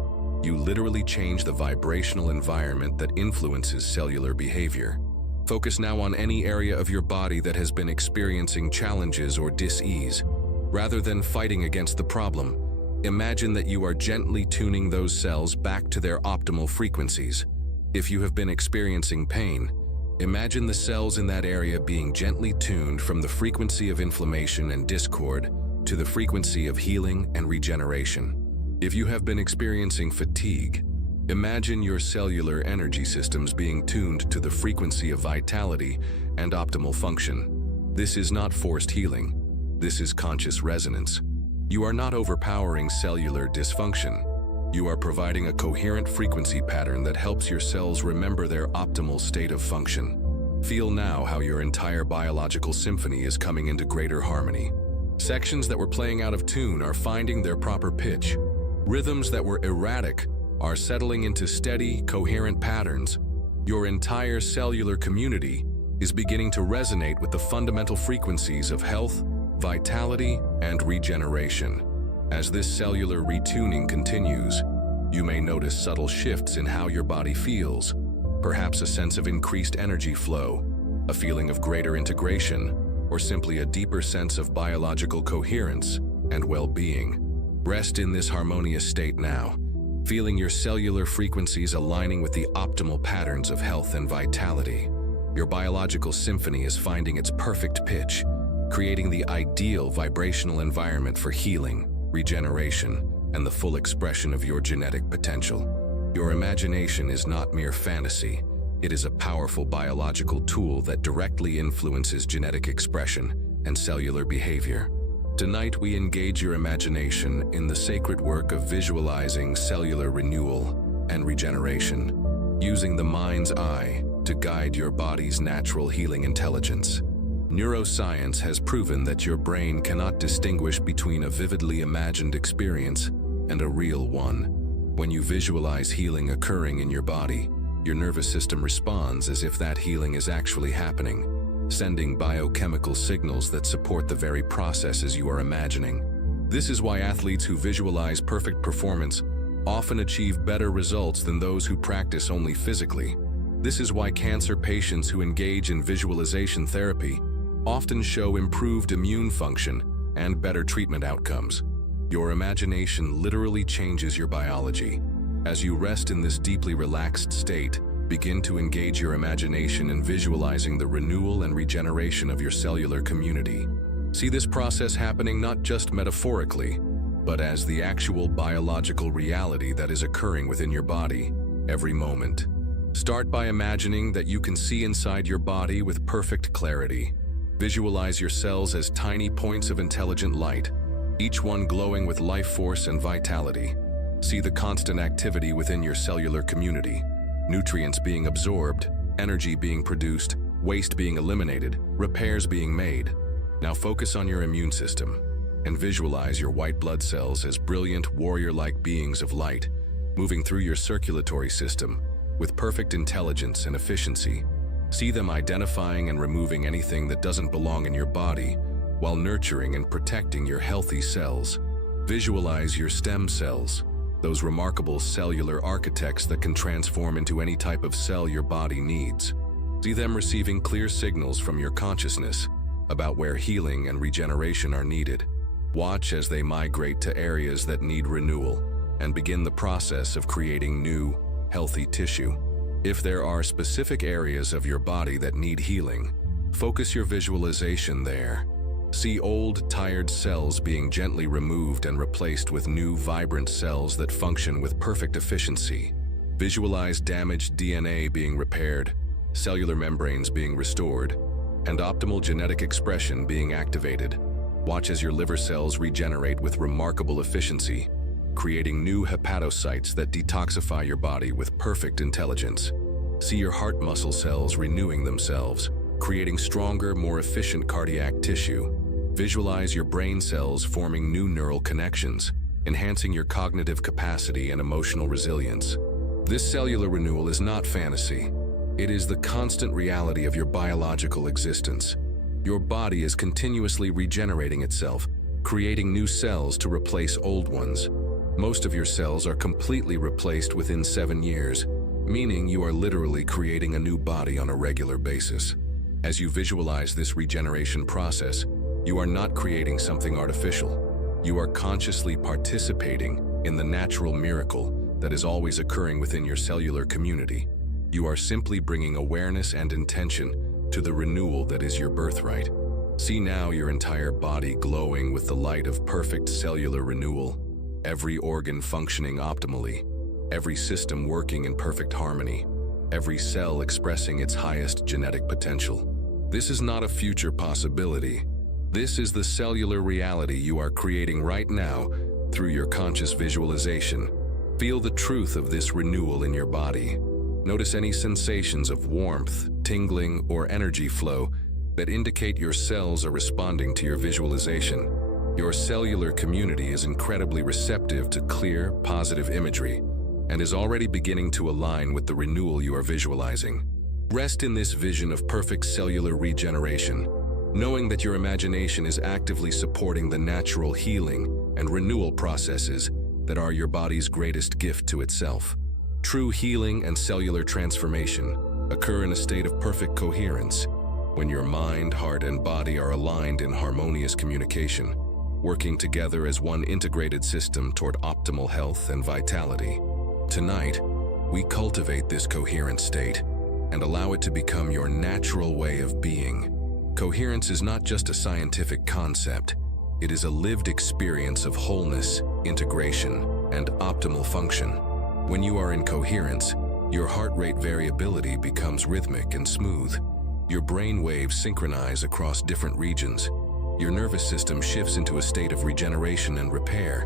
you literally change the vibrational environment that influences cellular behavior. Focus now on any area of your body that has been experiencing challenges or dis-ease. Rather than fighting against the problem, Imagine that you are gently tuning those cells back to their optimal frequencies. If you have been experiencing pain, imagine the cells in that area being gently tuned from the frequency of inflammation and discord to the frequency of healing and regeneration. If you have been experiencing fatigue, imagine your cellular energy systems being tuned to the frequency of vitality and optimal function. This is not forced healing. This is conscious resonance. You are not overpowering cellular dysfunction. You are providing a coherent frequency pattern that helps your cells remember their optimal state of function. Feel now how your entire biological symphony is coming into greater harmony. Sections that were playing out of tune are finding their proper pitch. Rhythms that were erratic are settling into steady, coherent patterns. Your entire cellular community is beginning to resonate with the fundamental frequencies of health, vitality, and regeneration. As this cellular retuning continues, you may notice subtle shifts in how your body feels, perhaps a sense of increased energy flow, a feeling of greater integration, or simply a deeper sense of biological coherence and well-being. Rest in this harmonious state now, feeling your cellular frequencies aligning with the optimal patterns of health and vitality. Your biological symphony is finding its perfect pitch, creating the ideal vibrational environment for healing, regeneration, and the full expression of your genetic potential. Your imagination is not mere fantasy. It is a powerful biological tool that directly influences genetic expression and cellular behavior. Tonight, we engage your imagination in the sacred work of visualizing cellular renewal and regeneration, using the mind's eye to guide your body's natural healing intelligence. Neuroscience has proven that your brain cannot distinguish between a vividly imagined experience and a real one. When you visualize healing occurring in your body, your nervous system responds as if that healing is actually happening, sending biochemical signals that support the very processes you are imagining. This is why athletes who visualize perfect performance often achieve better results than those who practice only physically. This is why cancer patients who engage in visualization therapy often show improved immune function and better treatment outcomes. Your imagination literally changes your biology. As you rest in this deeply relaxed state, begin to engage your imagination in visualizing the renewal and regeneration of your cellular community. See this process happening not just metaphorically, but as the actual biological reality that is occurring within your body every moment. Start by imagining that you can see inside your body with perfect clarity. Visualize your cells as tiny points of intelligent light, each one glowing with life force and vitality. See the constant activity within your cellular community, nutrients being absorbed, energy being produced, waste being eliminated, repairs being made. Now focus on your immune system and visualize your white blood cells as brilliant warrior-like beings of light, moving through your circulatory system with perfect intelligence and efficiency. See them identifying and removing anything that doesn't belong in your body, while nurturing and protecting your healthy cells. Visualize your stem cells, those remarkable cellular architects that can transform into any type of cell your body needs. See them receiving clear signals from your consciousness about where healing and regeneration are needed. Watch as they migrate to areas that need renewal and begin the process of creating new, healthy tissue. If there are specific areas of your body that need healing, focus your visualization there. See old, tired cells being gently removed and replaced with new, vibrant cells that function with perfect efficiency. Visualize damaged DNA being repaired, cellular membranes being restored, and optimal genetic expression being activated. Watch as your liver cells regenerate with remarkable efficiency, creating new hepatocytes that detoxify your body with perfect intelligence. See your heart muscle cells renewing themselves, creating stronger, more efficient cardiac tissue. Visualize your brain cells forming new neural connections, enhancing your cognitive capacity and emotional resilience. This cellular renewal is not fantasy. It is the constant reality of your biological existence. Your body is continuously regenerating itself, creating new cells to replace old ones. Most of your cells are completely replaced within 7 years, meaning you are literally creating a new body on a regular basis. As you visualize this regeneration process, you are not creating something artificial. You are consciously participating in the natural miracle that is always occurring within your cellular community. You are simply bringing awareness and intention to the renewal that is your birthright. See now your entire body glowing with the light of perfect cellular renewal, every organ functioning optimally, every system working in perfect harmony, every cell expressing its highest genetic potential. This is not a future possibility. This is the cellular reality you are creating right now through your conscious visualization. Feel the truth of this renewal in your body. Notice any sensations of warmth, tingling, or energy flow that indicate your cells are responding to your visualization. Your cellular community is incredibly receptive to clear, positive imagery and is already beginning to align with the renewal you are visualizing. Rest in this vision of perfect cellular regeneration, knowing that your imagination is actively supporting the natural healing and renewal processes that are your body's greatest gift to itself. True healing and cellular transformation occur in a state of perfect coherence, when your mind, heart, and body are aligned in harmonious communication, working together as one integrated system toward optimal health and vitality. Tonight, we cultivate this coherent state and allow it to become your natural way of being. Coherence is not just a scientific concept, it is a lived experience of wholeness, integration, and optimal function. When you are in coherence, your heart rate variability becomes rhythmic and smooth. Your brain waves synchronize across different regions. Your nervous system shifts into a state of regeneration and repair,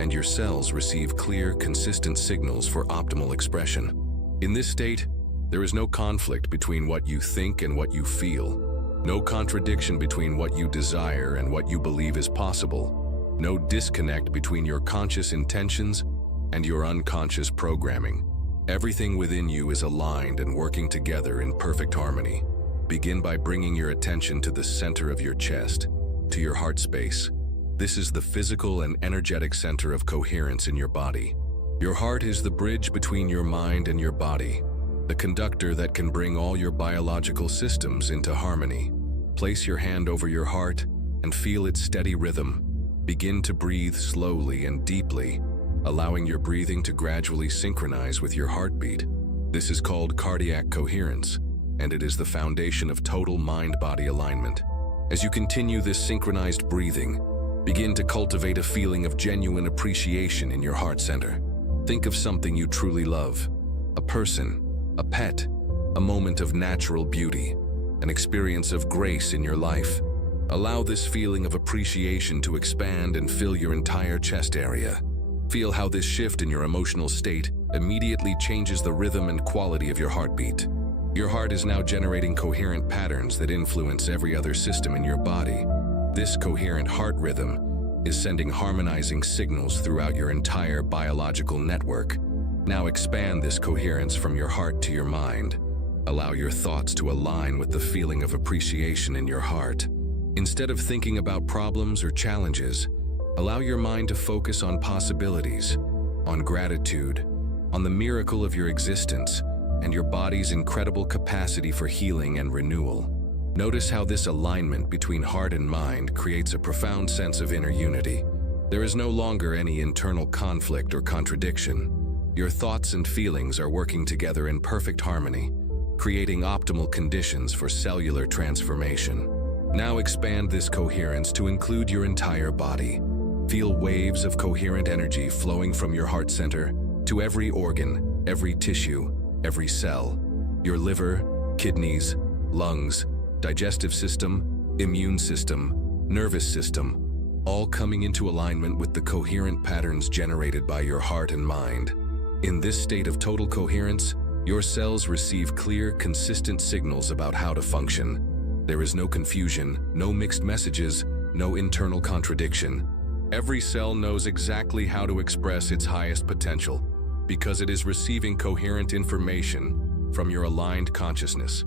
and your cells receive clear, consistent signals for optimal expression. In this state, there is no conflict between what you think and what you feel. No contradiction between what you desire and what you believe is possible. No disconnect between your conscious intentions and your unconscious programming. Everything within you is aligned and working together in perfect harmony. Begin by bringing your attention to the center of your chest, to your heart space. This is the physical and energetic center of coherence in your body. Your heart is the bridge between your mind and your body, the conductor that can bring all your biological systems into harmony. Place your hand over your heart and feel its steady rhythm. Begin to breathe slowly and deeply, allowing your breathing to gradually synchronize with your heartbeat. This is called cardiac coherence, and it is the foundation of total mind-body alignment. As you continue this synchronized breathing, begin to cultivate a feeling of genuine appreciation in your heart center. Think of something you truly love, a person, a pet, a moment of natural beauty, an experience of grace in your life. Allow this feeling of appreciation to expand and fill your entire chest area. Feel how this shift in your emotional state immediately changes the rhythm and quality of your heartbeat. Your heart is now generating coherent patterns that influence every other system in your body. This coherent heart rhythm is sending harmonizing signals throughout your entire biological network. Now expand this coherence from your heart to your mind. Allow your thoughts to align with the feeling of appreciation in your heart. Instead of thinking about problems or challenges, allow your mind to focus on possibilities, on gratitude, on the miracle of your existence, and your body's incredible capacity for healing and renewal. Notice how this alignment between heart and mind creates a profound sense of inner unity. There is no longer any internal conflict or contradiction. Your thoughts and feelings are working together in perfect harmony, creating optimal conditions for cellular transformation. Now expand this coherence to include your entire body. Feel waves of coherent energy flowing from your heart center to every organ, every tissue, every cell. Your liver, kidneys, lungs, digestive system, immune system, nervous system, all coming into alignment with the coherent patterns generated by your heart and mind. In this state of total coherence, your cells receive clear, consistent signals about how to function. There is no confusion, no mixed messages, no internal contradiction. Every cell knows exactly how to express its highest potential because it is receiving coherent information from your aligned consciousness.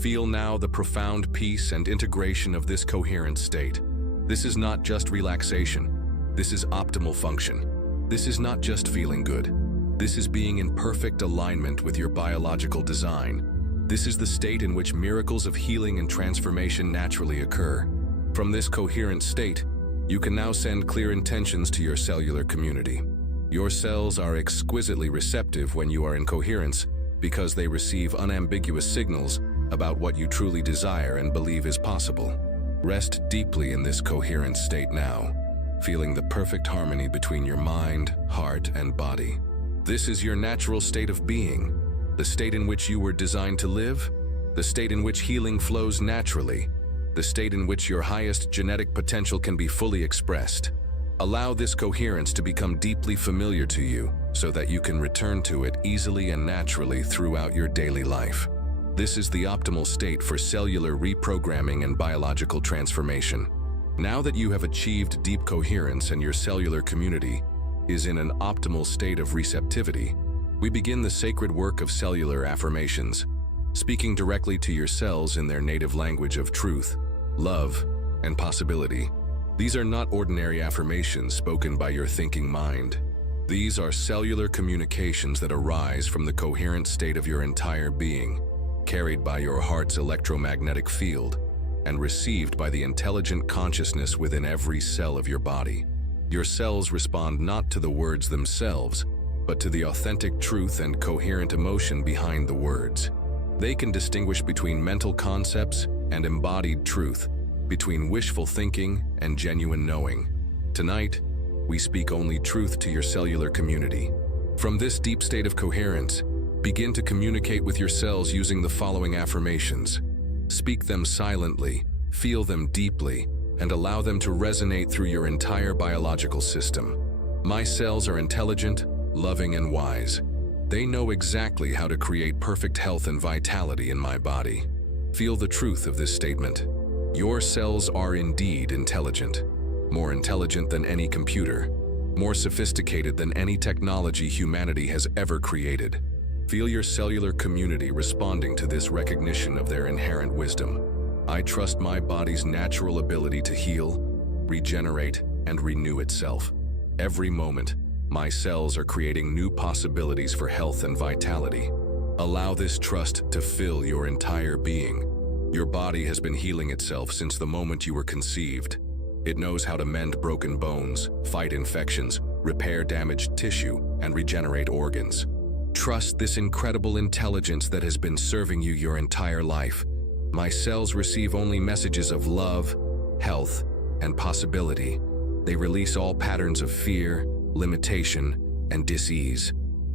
Feel now the profound peace and integration of this coherent state. This is not just relaxation. This is optimal function. This is not just feeling good. This is being in perfect alignment with your biological design. This is the state in which miracles of healing and transformation naturally occur. From this coherent state, You can now send clear intentions to your cellular community. Your cells are exquisitely receptive when you are in coherence because they receive unambiguous signals about what you truly desire and believe is possible. Rest deeply in this coherent state now, feeling the perfect harmony between your mind, heart, and body. This is your natural state of being, the state in which you were designed to live, the state in which healing flows naturally, the state in which your highest genetic potential can be fully expressed. Allow this coherence to become deeply familiar to you so that you can return to it easily and naturally throughout your daily life. This is the optimal state for cellular reprogramming and biological transformation. Now that you have achieved deep coherence and your cellular community is in an optimal state of receptivity, we begin the sacred work of cellular affirmations, speaking directly to your cells in their native language of truth, love, and possibility. These are not ordinary affirmations spoken by your thinking mind. These are cellular communications that arise from the coherent state of your entire being, carried by your heart's electromagnetic field, and received by the intelligent consciousness within every cell of your body. Your cells respond not to the words themselves, but to the authentic truth and coherent emotion behind the words. They can distinguish between mental concepts and embodied truth, between wishful thinking and genuine knowing. Tonight, we speak only truth to your cellular community. From this deep state of coherence, begin to communicate with your cells using the following affirmations. Speak them silently, feel them deeply, and allow them to resonate through your entire biological system. My cells are intelligent, loving, and wise. They know exactly how to create perfect health and vitality in my body. Feel the truth of this statement. Your cells are indeed intelligent, more intelligent than any computer, more sophisticated than any technology humanity has ever created. Feel your cellular community responding to this recognition of their inherent wisdom. I trust my body's natural ability to heal, regenerate, and renew itself. Every moment, my cells are creating new possibilities for health and vitality. Allow this trust to fill your entire being. Your body has been healing itself since the moment you were conceived. It knows how to mend broken bones, fight infections, repair damaged tissue, and regenerate organs. Trust this incredible intelligence that has been serving you your entire life. My cells receive only messages of love, health, and possibility. They release all patterns of fear, limitation, and dis-ease.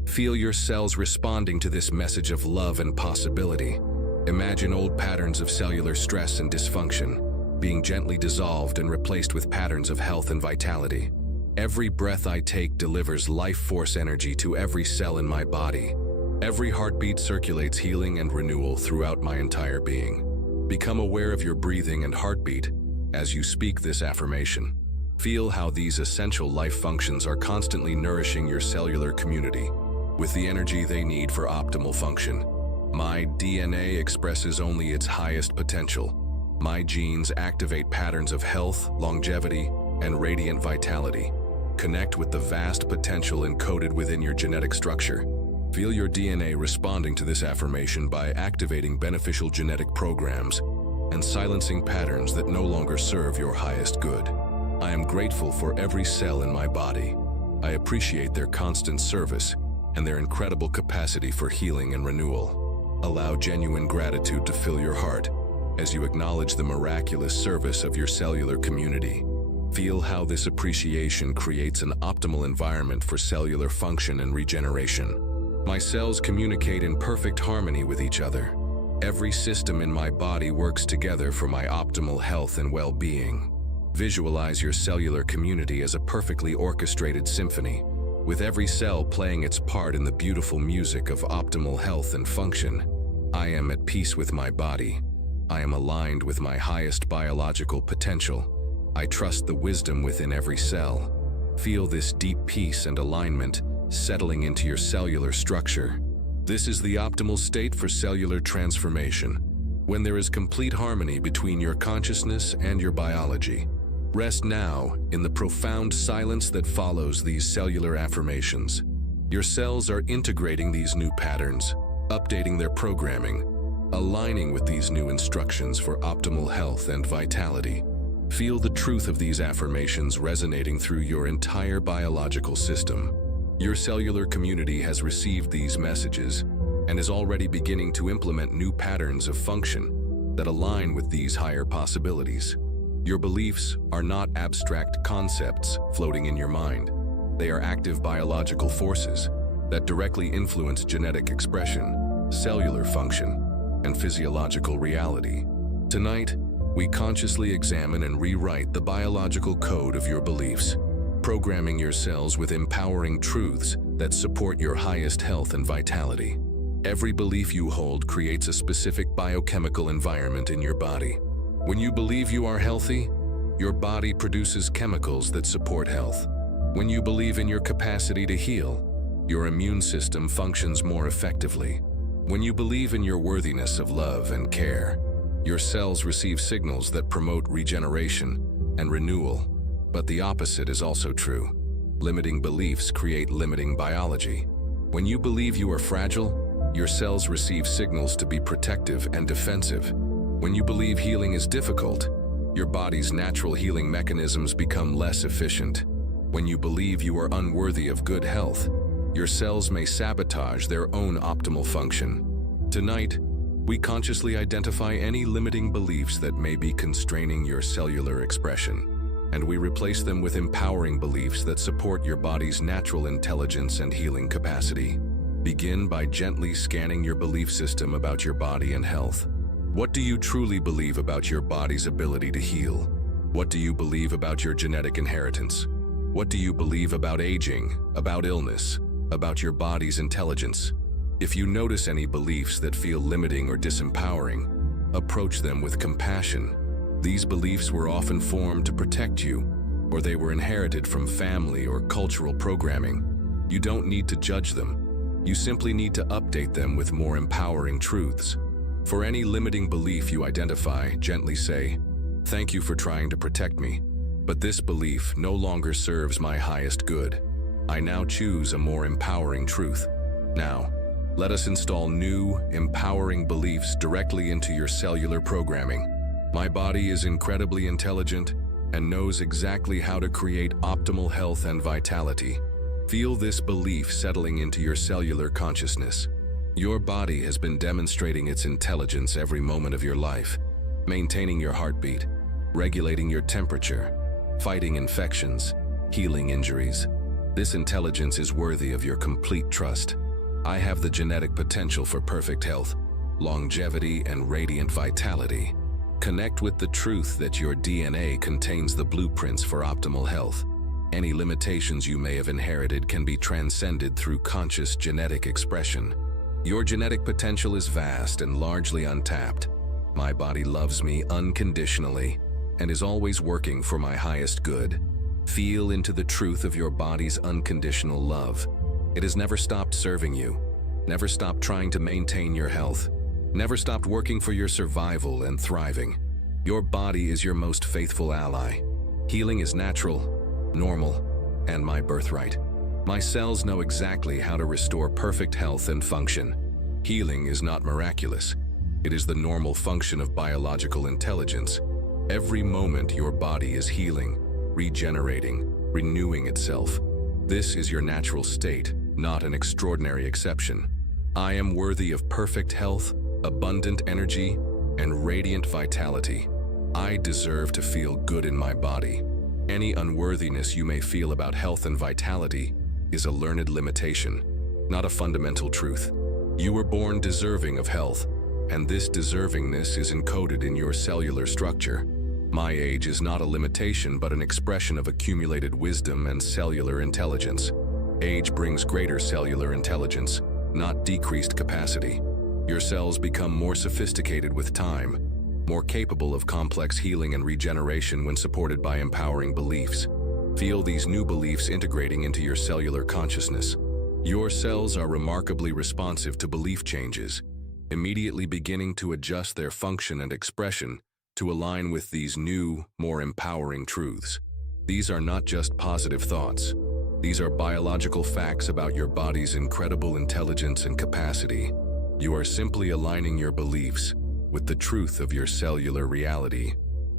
Feel your cells responding to this message of love and possibility. Imagine old patterns of cellular stress and dysfunction being gently dissolved and replaced with patterns of health and vitality. Every breath I take delivers life force energy to every cell in my body. Every heartbeat circulates healing and renewal throughout my entire being. Become aware of your breathing and heartbeat as you speak this affirmation. Feel how these essential life functions are constantly nourishing your cellular community with the energy they need for optimal function. My DNA expresses only its highest potential. My genes activate patterns of health, longevity, and radiant vitality. Connect with the vast potential encoded within your genetic structure. Feel your DNA responding to this affirmation by activating beneficial genetic programs and silencing patterns that no longer serve your highest good. I am grateful for every cell in my body. I appreciate their constant service and their incredible capacity for healing and renewal. Allow genuine gratitude to fill your heart as you acknowledge the miraculous service of your cellular community. Feel how this appreciation creates an optimal environment for cellular function and regeneration. My cells communicate in perfect harmony with each other. Every system in my body works together for my optimal health and well-being. Visualize your cellular community as a perfectly orchestrated symphony, with every cell playing its part in the beautiful music of optimal health and function. I am at peace with my body. I am aligned with my highest biological potential. I trust the wisdom within every cell. Feel this deep peace and alignment settling into your cellular structure. This is the optimal state for cellular transformation, when there is complete harmony between your consciousness and your biology. Rest now in the profound silence that follows these cellular affirmations. Your cells are integrating these new patterns, updating their programming, aligning with these new instructions for optimal health and vitality. Feel the truth of these affirmations resonating through your entire biological system. Your cellular community has received these messages and is already beginning to implement new patterns of function that align with these higher possibilities. Your beliefs are not abstract concepts floating in your mind. They are active biological forces that directly influence genetic expression, cellular function, and physiological reality. Tonight, we consciously examine and rewrite the biological code of your beliefs, programming your cells with empowering truths that support your highest health and vitality. Every belief you hold creates a specific biochemical environment in your body. When you believe you are healthy, your body produces chemicals that support health. When you believe in your capacity to heal, your immune system functions more effectively. When you believe in your worthiness of love and care, your cells receive signals that promote regeneration and renewal. But the opposite is also true. Limiting beliefs create limiting biology. When you believe you are fragile, your cells receive signals to be protective and defensive. When you believe healing is difficult, your body's natural healing mechanisms become less efficient. When you believe you are unworthy of good health, your cells may sabotage their own optimal function. Tonight, we consciously identify any limiting beliefs that may be constraining your cellular expression, and we replace them with empowering beliefs that support your body's natural intelligence and healing capacity. Begin by gently scanning your belief system about your body and health. What do you truly believe about your body's ability to heal? What do you believe about your genetic inheritance? What do you believe about aging, about illness, about your body's intelligence? If you notice any beliefs that feel limiting or disempowering, approach them with compassion. These beliefs were often formed to protect you, or they were inherited from family or cultural programming. You don't need to judge them. You simply need to update them with more empowering truths. For any limiting belief you identify, gently say, "Thank you for trying to protect me, but this belief no longer serves my highest good. I now choose a more empowering truth." Now, let us install new, empowering beliefs directly into your cellular programming. My body is incredibly intelligent and knows exactly how to create optimal health and vitality. Feel this belief settling into your cellular consciousness. Your body has been demonstrating its intelligence every moment of your life, maintaining your heartbeat, regulating your temperature, fighting infections, healing injuries. This intelligence is worthy of your complete trust. I have the genetic potential for perfect health, longevity, and radiant vitality. Connect with the truth that your DNA contains the blueprints for optimal health. Any limitations you may have inherited can be transcended through conscious genetic expression. Your genetic potential is vast and largely untapped. My body loves me unconditionally and is always working for my highest good. Feel into the truth of your body's unconditional love. It has never stopped serving you, never stopped trying to maintain your health, never stopped working for your survival and thriving. Your body is your most faithful ally. Healing is natural, normal, and my birthright. My cells know exactly how to restore perfect health and function. Healing is not miraculous. It is the normal function of biological intelligence. Every moment your body is healing, regenerating, renewing itself. This is your natural state, not an extraordinary exception. I am worthy of perfect health, abundant energy, and radiant vitality. I deserve to feel good in my body. Any unworthiness you may feel about health and vitality is a learned limitation, not a fundamental truth. You were born deserving of health, and this deservingness is encoded in your cellular structure. My age is not a limitation but an expression of accumulated wisdom and cellular intelligence. Age brings greater cellular intelligence, not decreased capacity. Your cells become more sophisticated with time, more capable of complex healing and regeneration when supported by empowering beliefs. Feel these new beliefs integrating into your cellular consciousness. Your cells are remarkably responsive to belief changes, immediately beginning to adjust their function and expression to align with these new, more empowering truths. These are not just positive thoughts. These are biological facts about your body's incredible intelligence and capacity. You are simply aligning your beliefs with the truth of your cellular reality.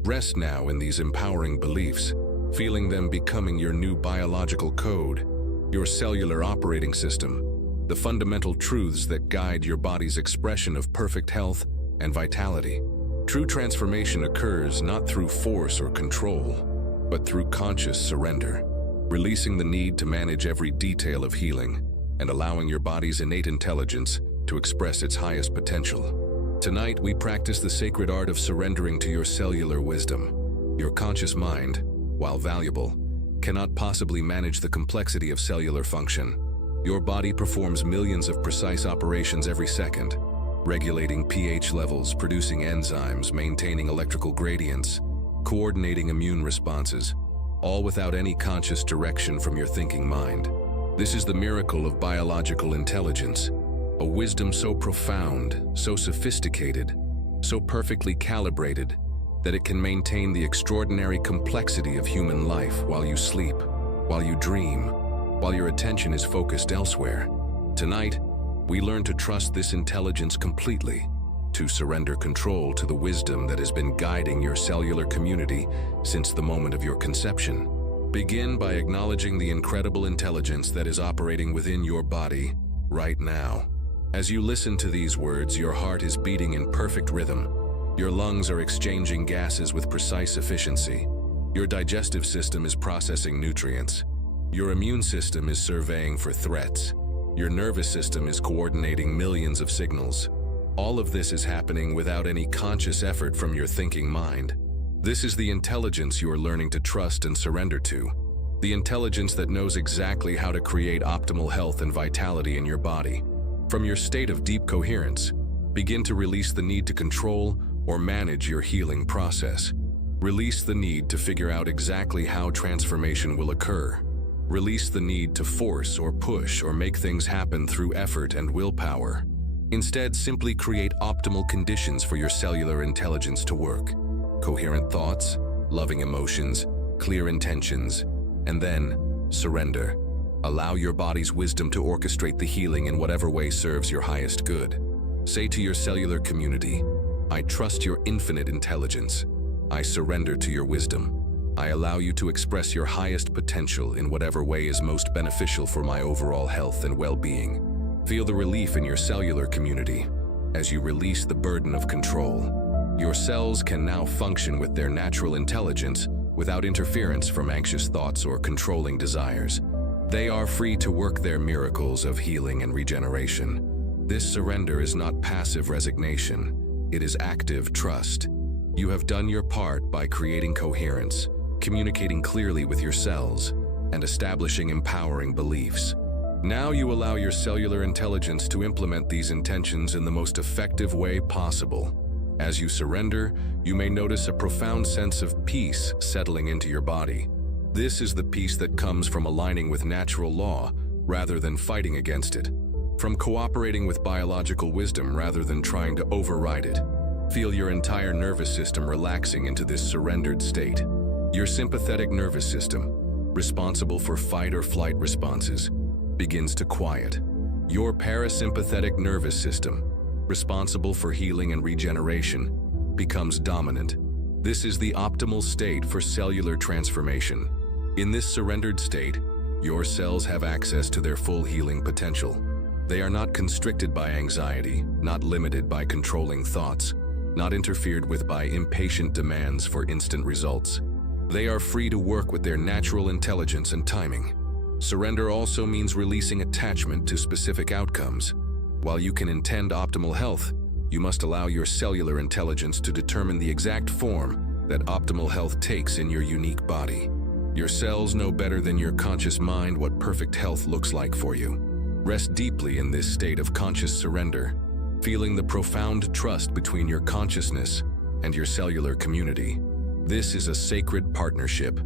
Rest now in these empowering beliefs, feeling them becoming your new biological code, your cellular operating system, the fundamental truths that guide your body's expression of perfect health and vitality. True transformation occurs not through force or control, but through conscious surrender, releasing the need to manage every detail of healing and allowing your body's innate intelligence to express its highest potential. Tonight, we practice the sacred art of surrendering to your cellular wisdom. Your conscious mind, while valuable, cannot possibly manage the complexity of cellular function. Your body performs millions of precise operations every second, regulating pH levels, producing enzymes, maintaining electrical gradients, coordinating immune responses, all without any conscious direction from your thinking mind. This is the miracle of biological intelligence, a wisdom so profound, so sophisticated, so perfectly calibrated that it can maintain the extraordinary complexity of human life while you sleep, while you dream, while your attention is focused elsewhere. Tonight, we learn to trust this intelligence completely, to surrender control to the wisdom that has been guiding your cellular community since the moment of your conception. Begin by acknowledging the incredible intelligence that is operating within your body right now. As you listen to these words, your heart is beating in perfect rhythm. Your lungs are exchanging gases with precise efficiency. Your digestive system is processing nutrients. Your immune system is surveying for threats. Your nervous system is coordinating millions of signals. All of this is happening without any conscious effort from your thinking mind. This is the intelligence you are learning to trust and surrender to. The intelligence that knows exactly how to create optimal health and vitality in your body. From your state of deep coherence, begin to release the need to control or manage your healing process. Release the need to figure out exactly how transformation will occur. Release the need to force or push or make things happen through effort and willpower. Instead, simply create optimal conditions for your cellular intelligence to work. Coherent thoughts, loving emotions, clear intentions, and then surrender. Allow your body's wisdom to orchestrate the healing in whatever way serves your highest good. Say to your cellular community, I trust your infinite intelligence. I surrender to your wisdom. I allow you to express your highest potential in whatever way is most beneficial for my overall health and well-being. Feel the relief in your cellular community as you release the burden of control. Your cells can now function with their natural intelligence without interference from anxious thoughts or controlling desires. They are free to work their miracles of healing and regeneration. This surrender is not passive resignation. It is active trust. You have done your part by creating coherence, communicating clearly with your cells, and establishing empowering beliefs. Now you allow your cellular intelligence to implement these intentions in the most effective way possible. As you surrender, you may notice a profound sense of peace settling into your body. This is the peace that comes from aligning with natural law rather than fighting against it, from cooperating with biological wisdom rather than trying to override it. Feel your entire nervous system relaxing into this surrendered state. Your sympathetic nervous system, responsible for fight or flight responses, begins to quiet. Your parasympathetic nervous system, responsible for healing and regeneration, becomes dominant. This is the optimal state for cellular transformation. In this surrendered state, your cells have access to their full healing potential. They are not constricted by anxiety, not limited by controlling thoughts, not interfered with by impatient demands for instant results. They are free to work with their natural intelligence and timing. Surrender also means releasing attachment to specific outcomes. While you can intend optimal health, you must allow your cellular intelligence to determine the exact form that optimal health takes in your unique body. Your cells know better than your conscious mind what perfect health looks like for you. Rest deeply in this state of conscious surrender, feeling the profound trust between your consciousness and your cellular community. This is a sacred partnership.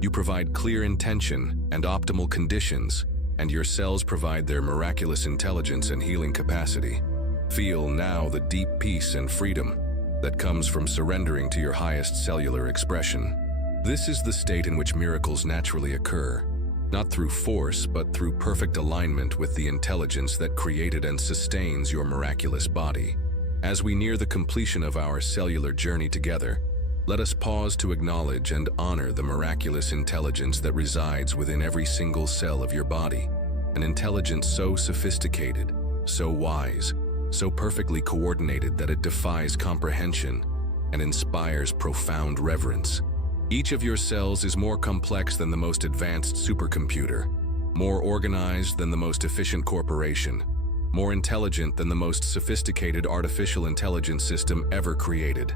You provide clear intention and optimal conditions, and your cells provide their miraculous intelligence and healing capacity. Feel now the deep peace and freedom that comes from surrendering to your highest cellular expression. This is the state in which miracles naturally occur, not through force, but through perfect alignment with the intelligence that created and sustains your miraculous body. As we near the completion of our cellular journey together, Let us pause to acknowledge and honor the miraculous intelligence that resides within every single cell of your body. An intelligence so sophisticated, so wise, so perfectly coordinated that it defies comprehension and inspires profound reverence. Each of your cells is more complex than the most advanced supercomputer, more organized than the most efficient corporation, more intelligent than the most sophisticated artificial intelligence system ever created.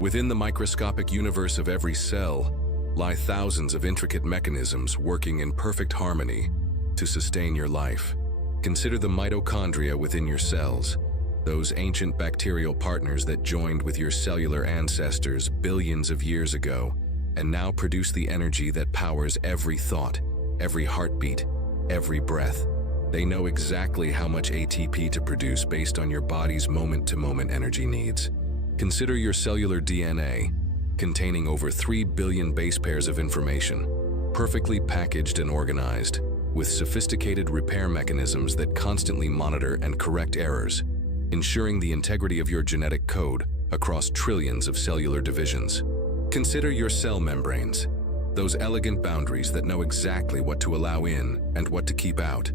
Within the microscopic universe of every cell lie thousands of intricate mechanisms working in perfect harmony to sustain your life. Consider the mitochondria within your cells, those ancient bacterial partners that joined with your cellular ancestors billions of years ago and now produce the energy that powers every thought, every heartbeat, every breath. They know exactly how much ATP to produce based on your body's moment-to-moment energy needs. Consider your cellular DNA, containing over 3 billion base pairs of information, perfectly packaged and organized, with sophisticated repair mechanisms that constantly monitor and correct errors, ensuring the integrity of your genetic code across trillions of cellular divisions. Consider your cell membranes, those elegant boundaries that know exactly what to allow in and what to keep out,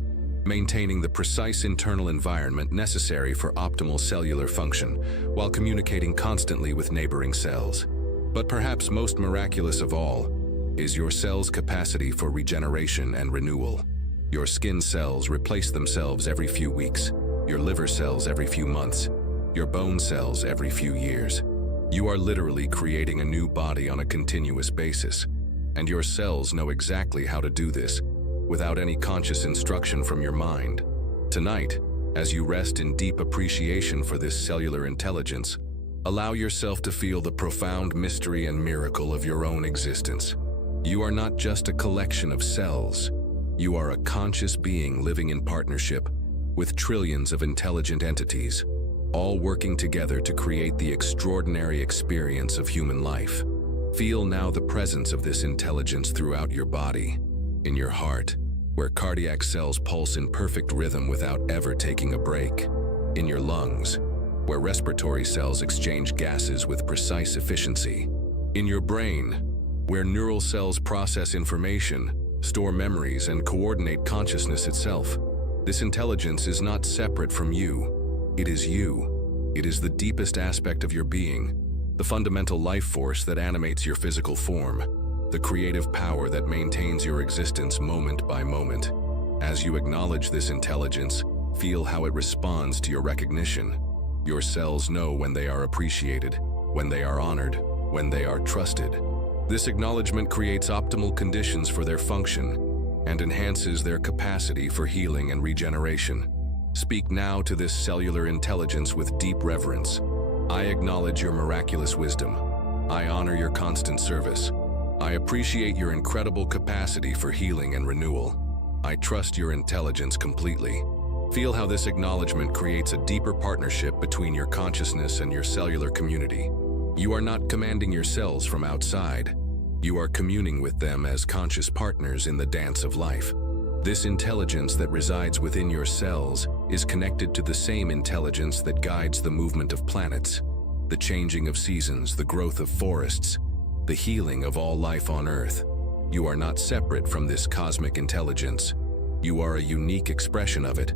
maintaining the precise internal environment necessary for optimal cellular function while communicating constantly with neighboring cells. But perhaps most miraculous of all is your cell's capacity for regeneration and renewal. Your skin cells replace themselves every few weeks, your liver cells every few months, your bone cells every few years. You are literally creating a new body on a continuous basis, and your cells know exactly how to do this without any conscious instruction from your mind. Tonight, as you rest in deep appreciation for this cellular intelligence, allow yourself to feel the profound mystery and miracle of your own existence. You are not just a collection of cells. You are a conscious being living in partnership with trillions of intelligent entities, all working together to create the extraordinary experience of human life. Feel now the presence of this intelligence throughout your body, in your heart, where cardiac cells pulse in perfect rhythm without ever taking a break, in your lungs, where respiratory cells exchange gases with precise efficiency, in your brain, where neural cells process information, store memories, and coordinate consciousness itself. This intelligence is not separate from you. It is you. It is the deepest aspect of your being, the fundamental life force that animates your physical form, the creative power that maintains your existence moment by moment. As you acknowledge this intelligence, feel how it responds to your recognition. Your cells know when they are appreciated, when they are honored, when they are trusted. This acknowledgement creates optimal conditions for their function and enhances their capacity for healing and regeneration. Speak now to this cellular intelligence with deep reverence. I acknowledge your miraculous wisdom. I honor your constant service. I appreciate your incredible capacity for healing and renewal. I trust your intelligence completely. Feel how this acknowledgement creates a deeper partnership between your consciousness and your cellular community. You are not commanding your cells from outside. You are communing with them as conscious partners in the dance of life. This intelligence that resides within your cells is connected to the same intelligence that guides the movement of planets, the changing of seasons, the growth of forests, the healing of all life on Earth. You are not separate from this cosmic intelligence. You are a unique expression of it.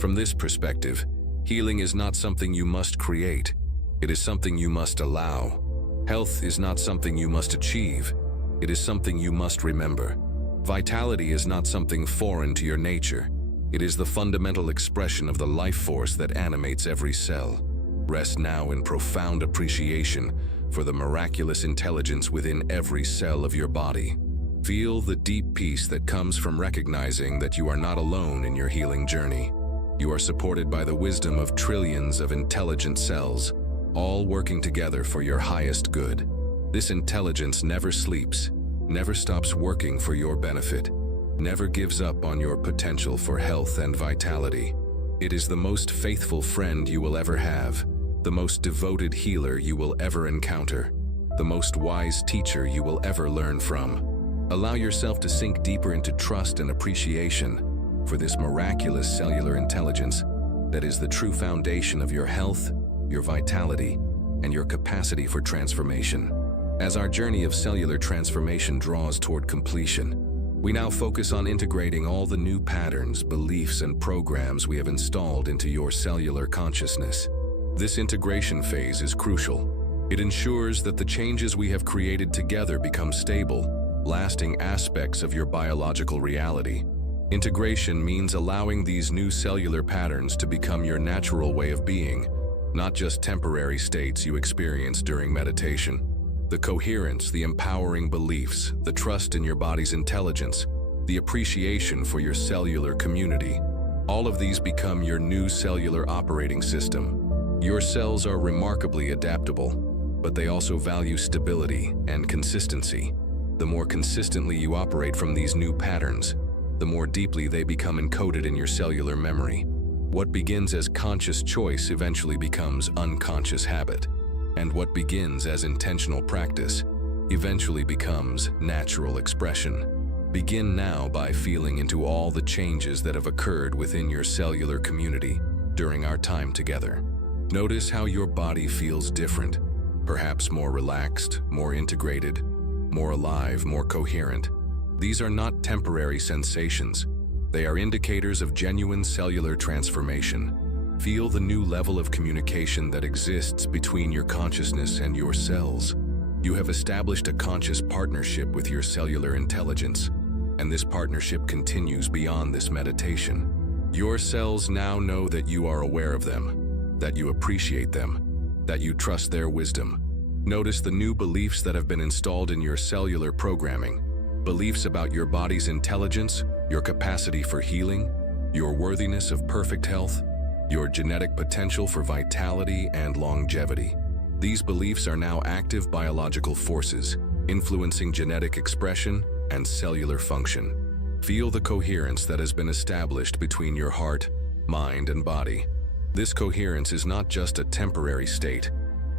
From this perspective, healing is not something you must create. It is something you must allow. Health is not something you must achieve. It is something you must remember. Vitality is not something foreign to your nature. It is the fundamental expression of the life force that animates every cell. Rest now in profound appreciation for the miraculous intelligence within every cell of your body. Feel the deep peace that comes from recognizing that you are not alone in your healing journey. You are supported by the wisdom of trillions of intelligent cells, all working together for your highest good. This intelligence never sleeps, never stops working for your benefit, never gives up on your potential for health and vitality. It is the most faithful friend you will ever have, the most devoted healer you will ever encounter, the most wise teacher you will ever learn from. Allow yourself to sink deeper into trust and appreciation for this miraculous cellular intelligence that is the true foundation of your health, your vitality, and your capacity for transformation. As our journey of cellular transformation draws toward completion, we now focus on integrating all the new patterns, beliefs, and programs we have installed into your cellular consciousness. This integration phase is crucial. It ensures that the changes we have created together become stable, lasting aspects of your biological reality. Integration means allowing these new cellular patterns to become your natural way of being, not just temporary states you experience during meditation. The coherence, the empowering beliefs, the trust in your body's intelligence, the appreciation for your cellular community, all of these become your new cellular operating system. Your cells are remarkably adaptable, but they also value stability and consistency. The more consistently you operate from these new patterns, the more deeply they become encoded in your cellular memory. What begins as conscious choice eventually becomes unconscious habit, and what begins as intentional practice eventually becomes natural expression. Begin now by feeling into all the changes that have occurred within your cellular community during our time together. Notice how your body feels different, perhaps more relaxed, more integrated, more alive, more coherent. These are not temporary sensations. They are indicators of genuine cellular transformation. Feel the new level of communication that exists between your consciousness and your cells. You have established a conscious partnership with your cellular intelligence, and this partnership continues beyond this meditation. Your cells now know that you are aware of them, that you appreciate them, that you trust their wisdom. Notice the new beliefs that have been installed in your cellular programming. Beliefs about your body's intelligence, your capacity for healing, your worthiness of perfect health, your genetic potential for vitality and longevity. These beliefs are now active biological forces, influencing genetic expression and cellular function. Feel the coherence that has been established between your heart, mind, and body. This coherence is not just a temporary state.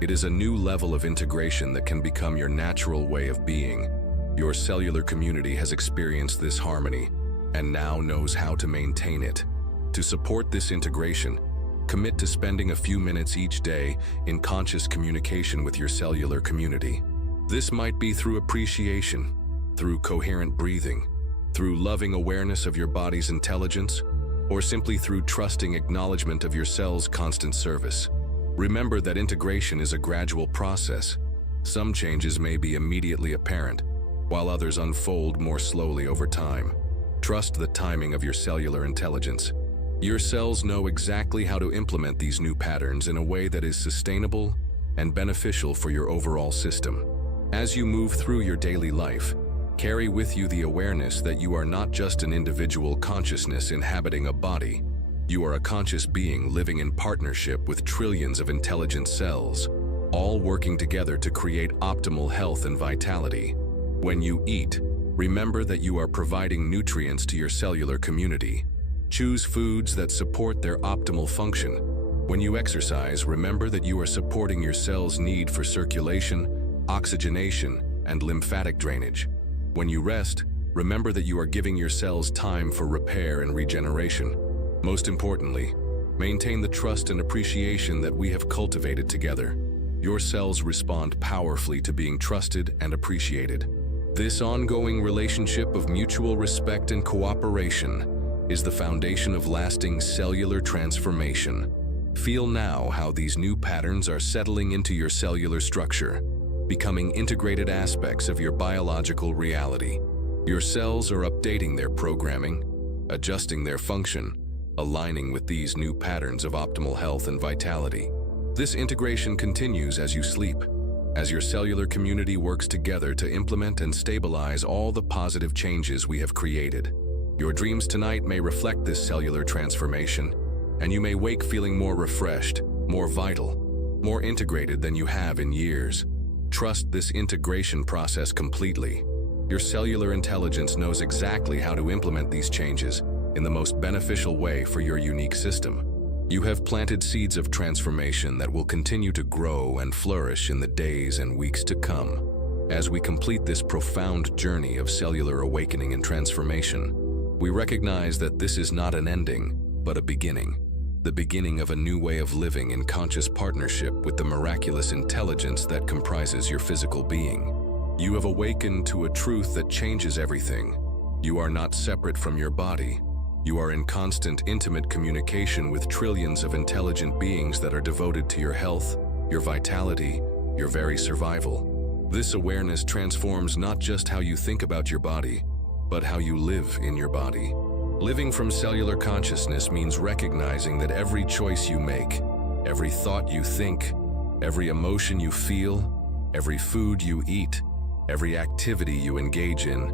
It is a new level of integration that can become your natural way of being. Your cellular community has experienced this harmony and now knows how to maintain it. To support this integration, commit to spending a few minutes each day in conscious communication with your cellular community. This might be through appreciation, through coherent breathing, through loving awareness of your body's intelligence, or simply through trusting acknowledgement of your cell's constant service. Remember that integration is a gradual process. Some changes may be immediately apparent, while others unfold more slowly over time. Trust the timing of your cellular intelligence. Your cells know exactly how to implement these new patterns in a way that is sustainable and beneficial for your overall system. As you move through your daily life, carry with you the awareness that you are not just an individual consciousness inhabiting a body. You are a conscious being living in partnership with trillions of intelligent cells, all working together to create optimal health and vitality. When you eat, remember that you are providing nutrients to your cellular community. Choose foods that support their optimal function. When you exercise, remember that you are supporting your cells' need for circulation, oxygenation, and lymphatic drainage. When you rest, remember that you are giving your cells time for repair and regeneration. Most importantly, maintain the trust and appreciation that we have cultivated together. Your cells respond powerfully to being trusted and appreciated. This ongoing relationship of mutual respect and cooperation is the foundation of lasting cellular transformation. Feel now how these new patterns are settling into your cellular structure, becoming integrated aspects of your biological reality. Your cells are updating their programming, adjusting their function, aligning with these new patterns of optimal health and vitality. This integration continues as you sleep, as your cellular community works together to implement and stabilize all the positive changes we have created. Your dreams tonight may reflect this cellular transformation, and you may wake feeling more refreshed, more vital, more integrated than you have in years. Trust this integration process completely. Your cellular intelligence knows exactly how to implement these changes in the most beneficial way for your unique system. You have planted seeds of transformation that will continue to grow and flourish in the days and weeks to come. As we complete this profound journey of cellular awakening and transformation, we recognize that this is not an ending, but a beginning. the beginning of a new way of living in conscious partnership with the miraculous intelligence that comprises your physical being. You have awakened to a truth that changes everything. You are not separate from your body. You are in constant, intimate communication with trillions of intelligent beings that are devoted to your health, your vitality, your very survival. This awareness transforms not just how you think about your body, but how you live in your body. Living from cellular consciousness means recognizing that every choice you make, every thought you think, every emotion you feel, every food you eat, every activity you engage in,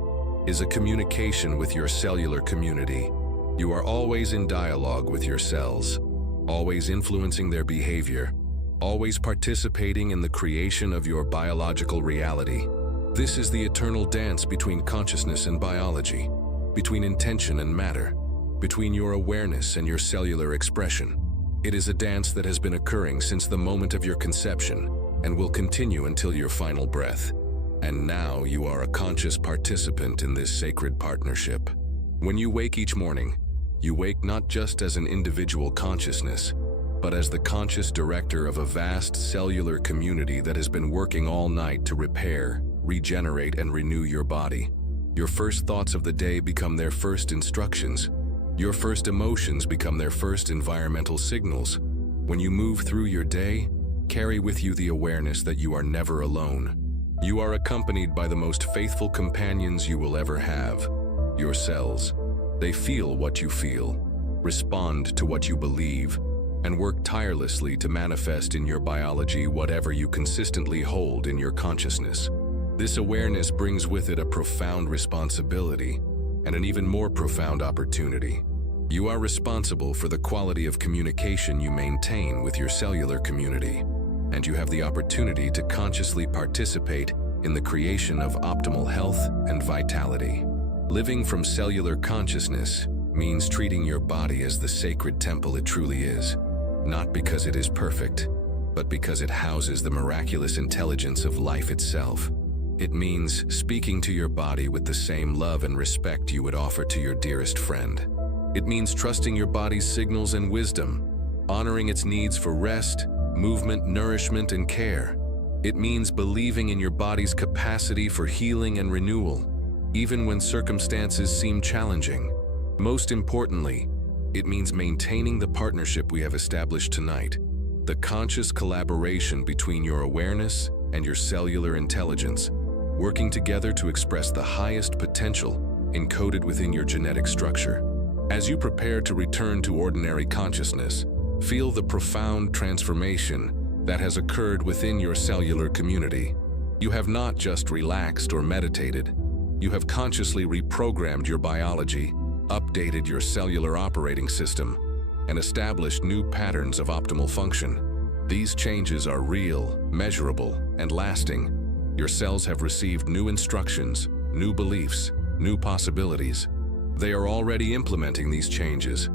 is a communication with your cellular community. You are always in dialogue with your cells, always influencing their behavior, always participating in the creation of your biological reality. This is the eternal dance between consciousness and biology, between intention and matter, between your awareness and your cellular expression. It is a dance that has been occurring since the moment of your conception and will continue until your final breath. And now you are a conscious participant in this sacred partnership. When you wake each morning, you wake not just as an individual consciousness, but as the conscious director of a vast cellular community that has been working all night to repair, regenerate, and renew your body. Your first thoughts of the day become their first instructions. Your first emotions become their first environmental signals. When you move through your day, carry with you the awareness that you are never alone. You are accompanied by the most faithful companions you will ever have, your cells. They feel what you feel, respond to what you believe, and work tirelessly to manifest in your biology whatever you consistently hold in your consciousness. This awareness brings with it a profound responsibility and an even more profound opportunity. You are responsible for the quality of communication you maintain with your cellular community, and you have the opportunity to consciously participate in the creation of optimal health and vitality. Living from cellular consciousness means treating your body as the sacred temple it truly is, not because it is perfect, but because it houses the miraculous intelligence of life itself. It means speaking to your body with the same love and respect you would offer to your dearest friend. It means trusting your body's signals and wisdom, honoring its needs for rest, movement, nourishment, and care. It means believing in your body's capacity for healing and renewal, even when circumstances seem challenging. Most importantly, it means maintaining the partnership we have established tonight, the conscious collaboration between your awareness and your cellular intelligence, working together to express the highest potential encoded within your genetic structure. As you prepare to return to ordinary consciousness, feel the profound transformation that has occurred within your cellular community. You have not just relaxed or meditated. You have consciously reprogrammed your biology, updated your cellular operating system, and established new patterns of optimal function. These changes are real, measurable, and lasting. Your cells have received new instructions, new beliefs, new possibilities. They are already implementing these changes,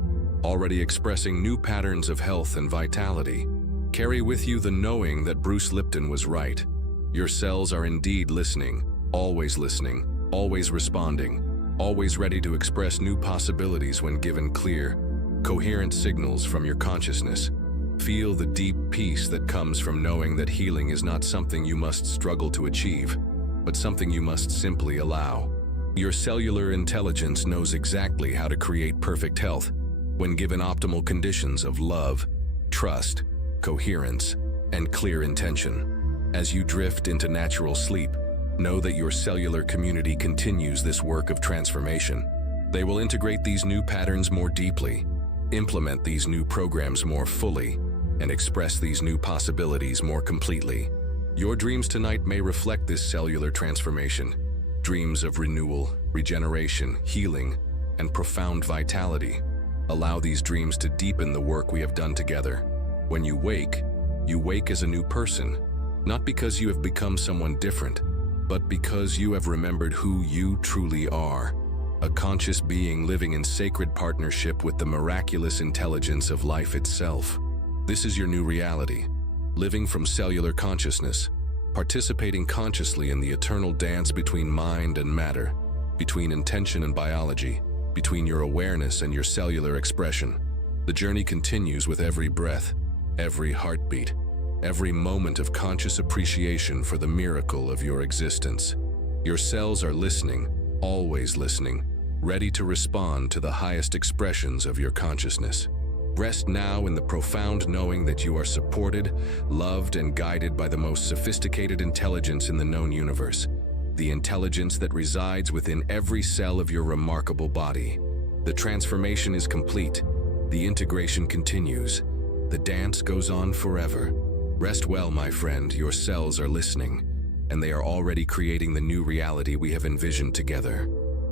already expressing new patterns of health and vitality. Carry with you the knowing that Bruce Lipton was right. Your cells are indeed listening, always responding, always ready to express new possibilities when given clear, coherent signals from your consciousness. Feel the deep peace that comes from knowing that healing is not something you must struggle to achieve, but something you must simply allow. Your cellular intelligence knows exactly how to create perfect health when given optimal conditions of love, trust, coherence, and clear intention. As you drift into natural sleep, know that your cellular community continues this work of transformation. They will integrate these new patterns more deeply, implement these new programs more fully, and express these new possibilities more completely. Your dreams tonight may reflect this cellular transformation. Dreams of renewal, regeneration, healing, and profound vitality. Allow these dreams to deepen the work we have done together. When you wake as a new person, not because you have become someone different, but because you have remembered who you truly are, a conscious being living in sacred partnership with the miraculous intelligence of life itself. This is your new reality, living from cellular consciousness, participating consciously in the eternal dance between mind and matter, between intention and biology, between your awareness and your cellular expression. The journey continues with every breath, every heartbeat, every moment of conscious appreciation for the miracle of your existence. Your cells are listening, always listening, ready to respond to the highest expressions of your consciousness. Rest now in the profound knowing that you are supported, loved, and guided by the most sophisticated intelligence in the known universe, the intelligence that resides within every cell of your remarkable body. The transformation is complete. The integration continues. The dance goes on forever. Rest well, my friend, your cells are listening, and they are already creating the new reality we have envisioned together.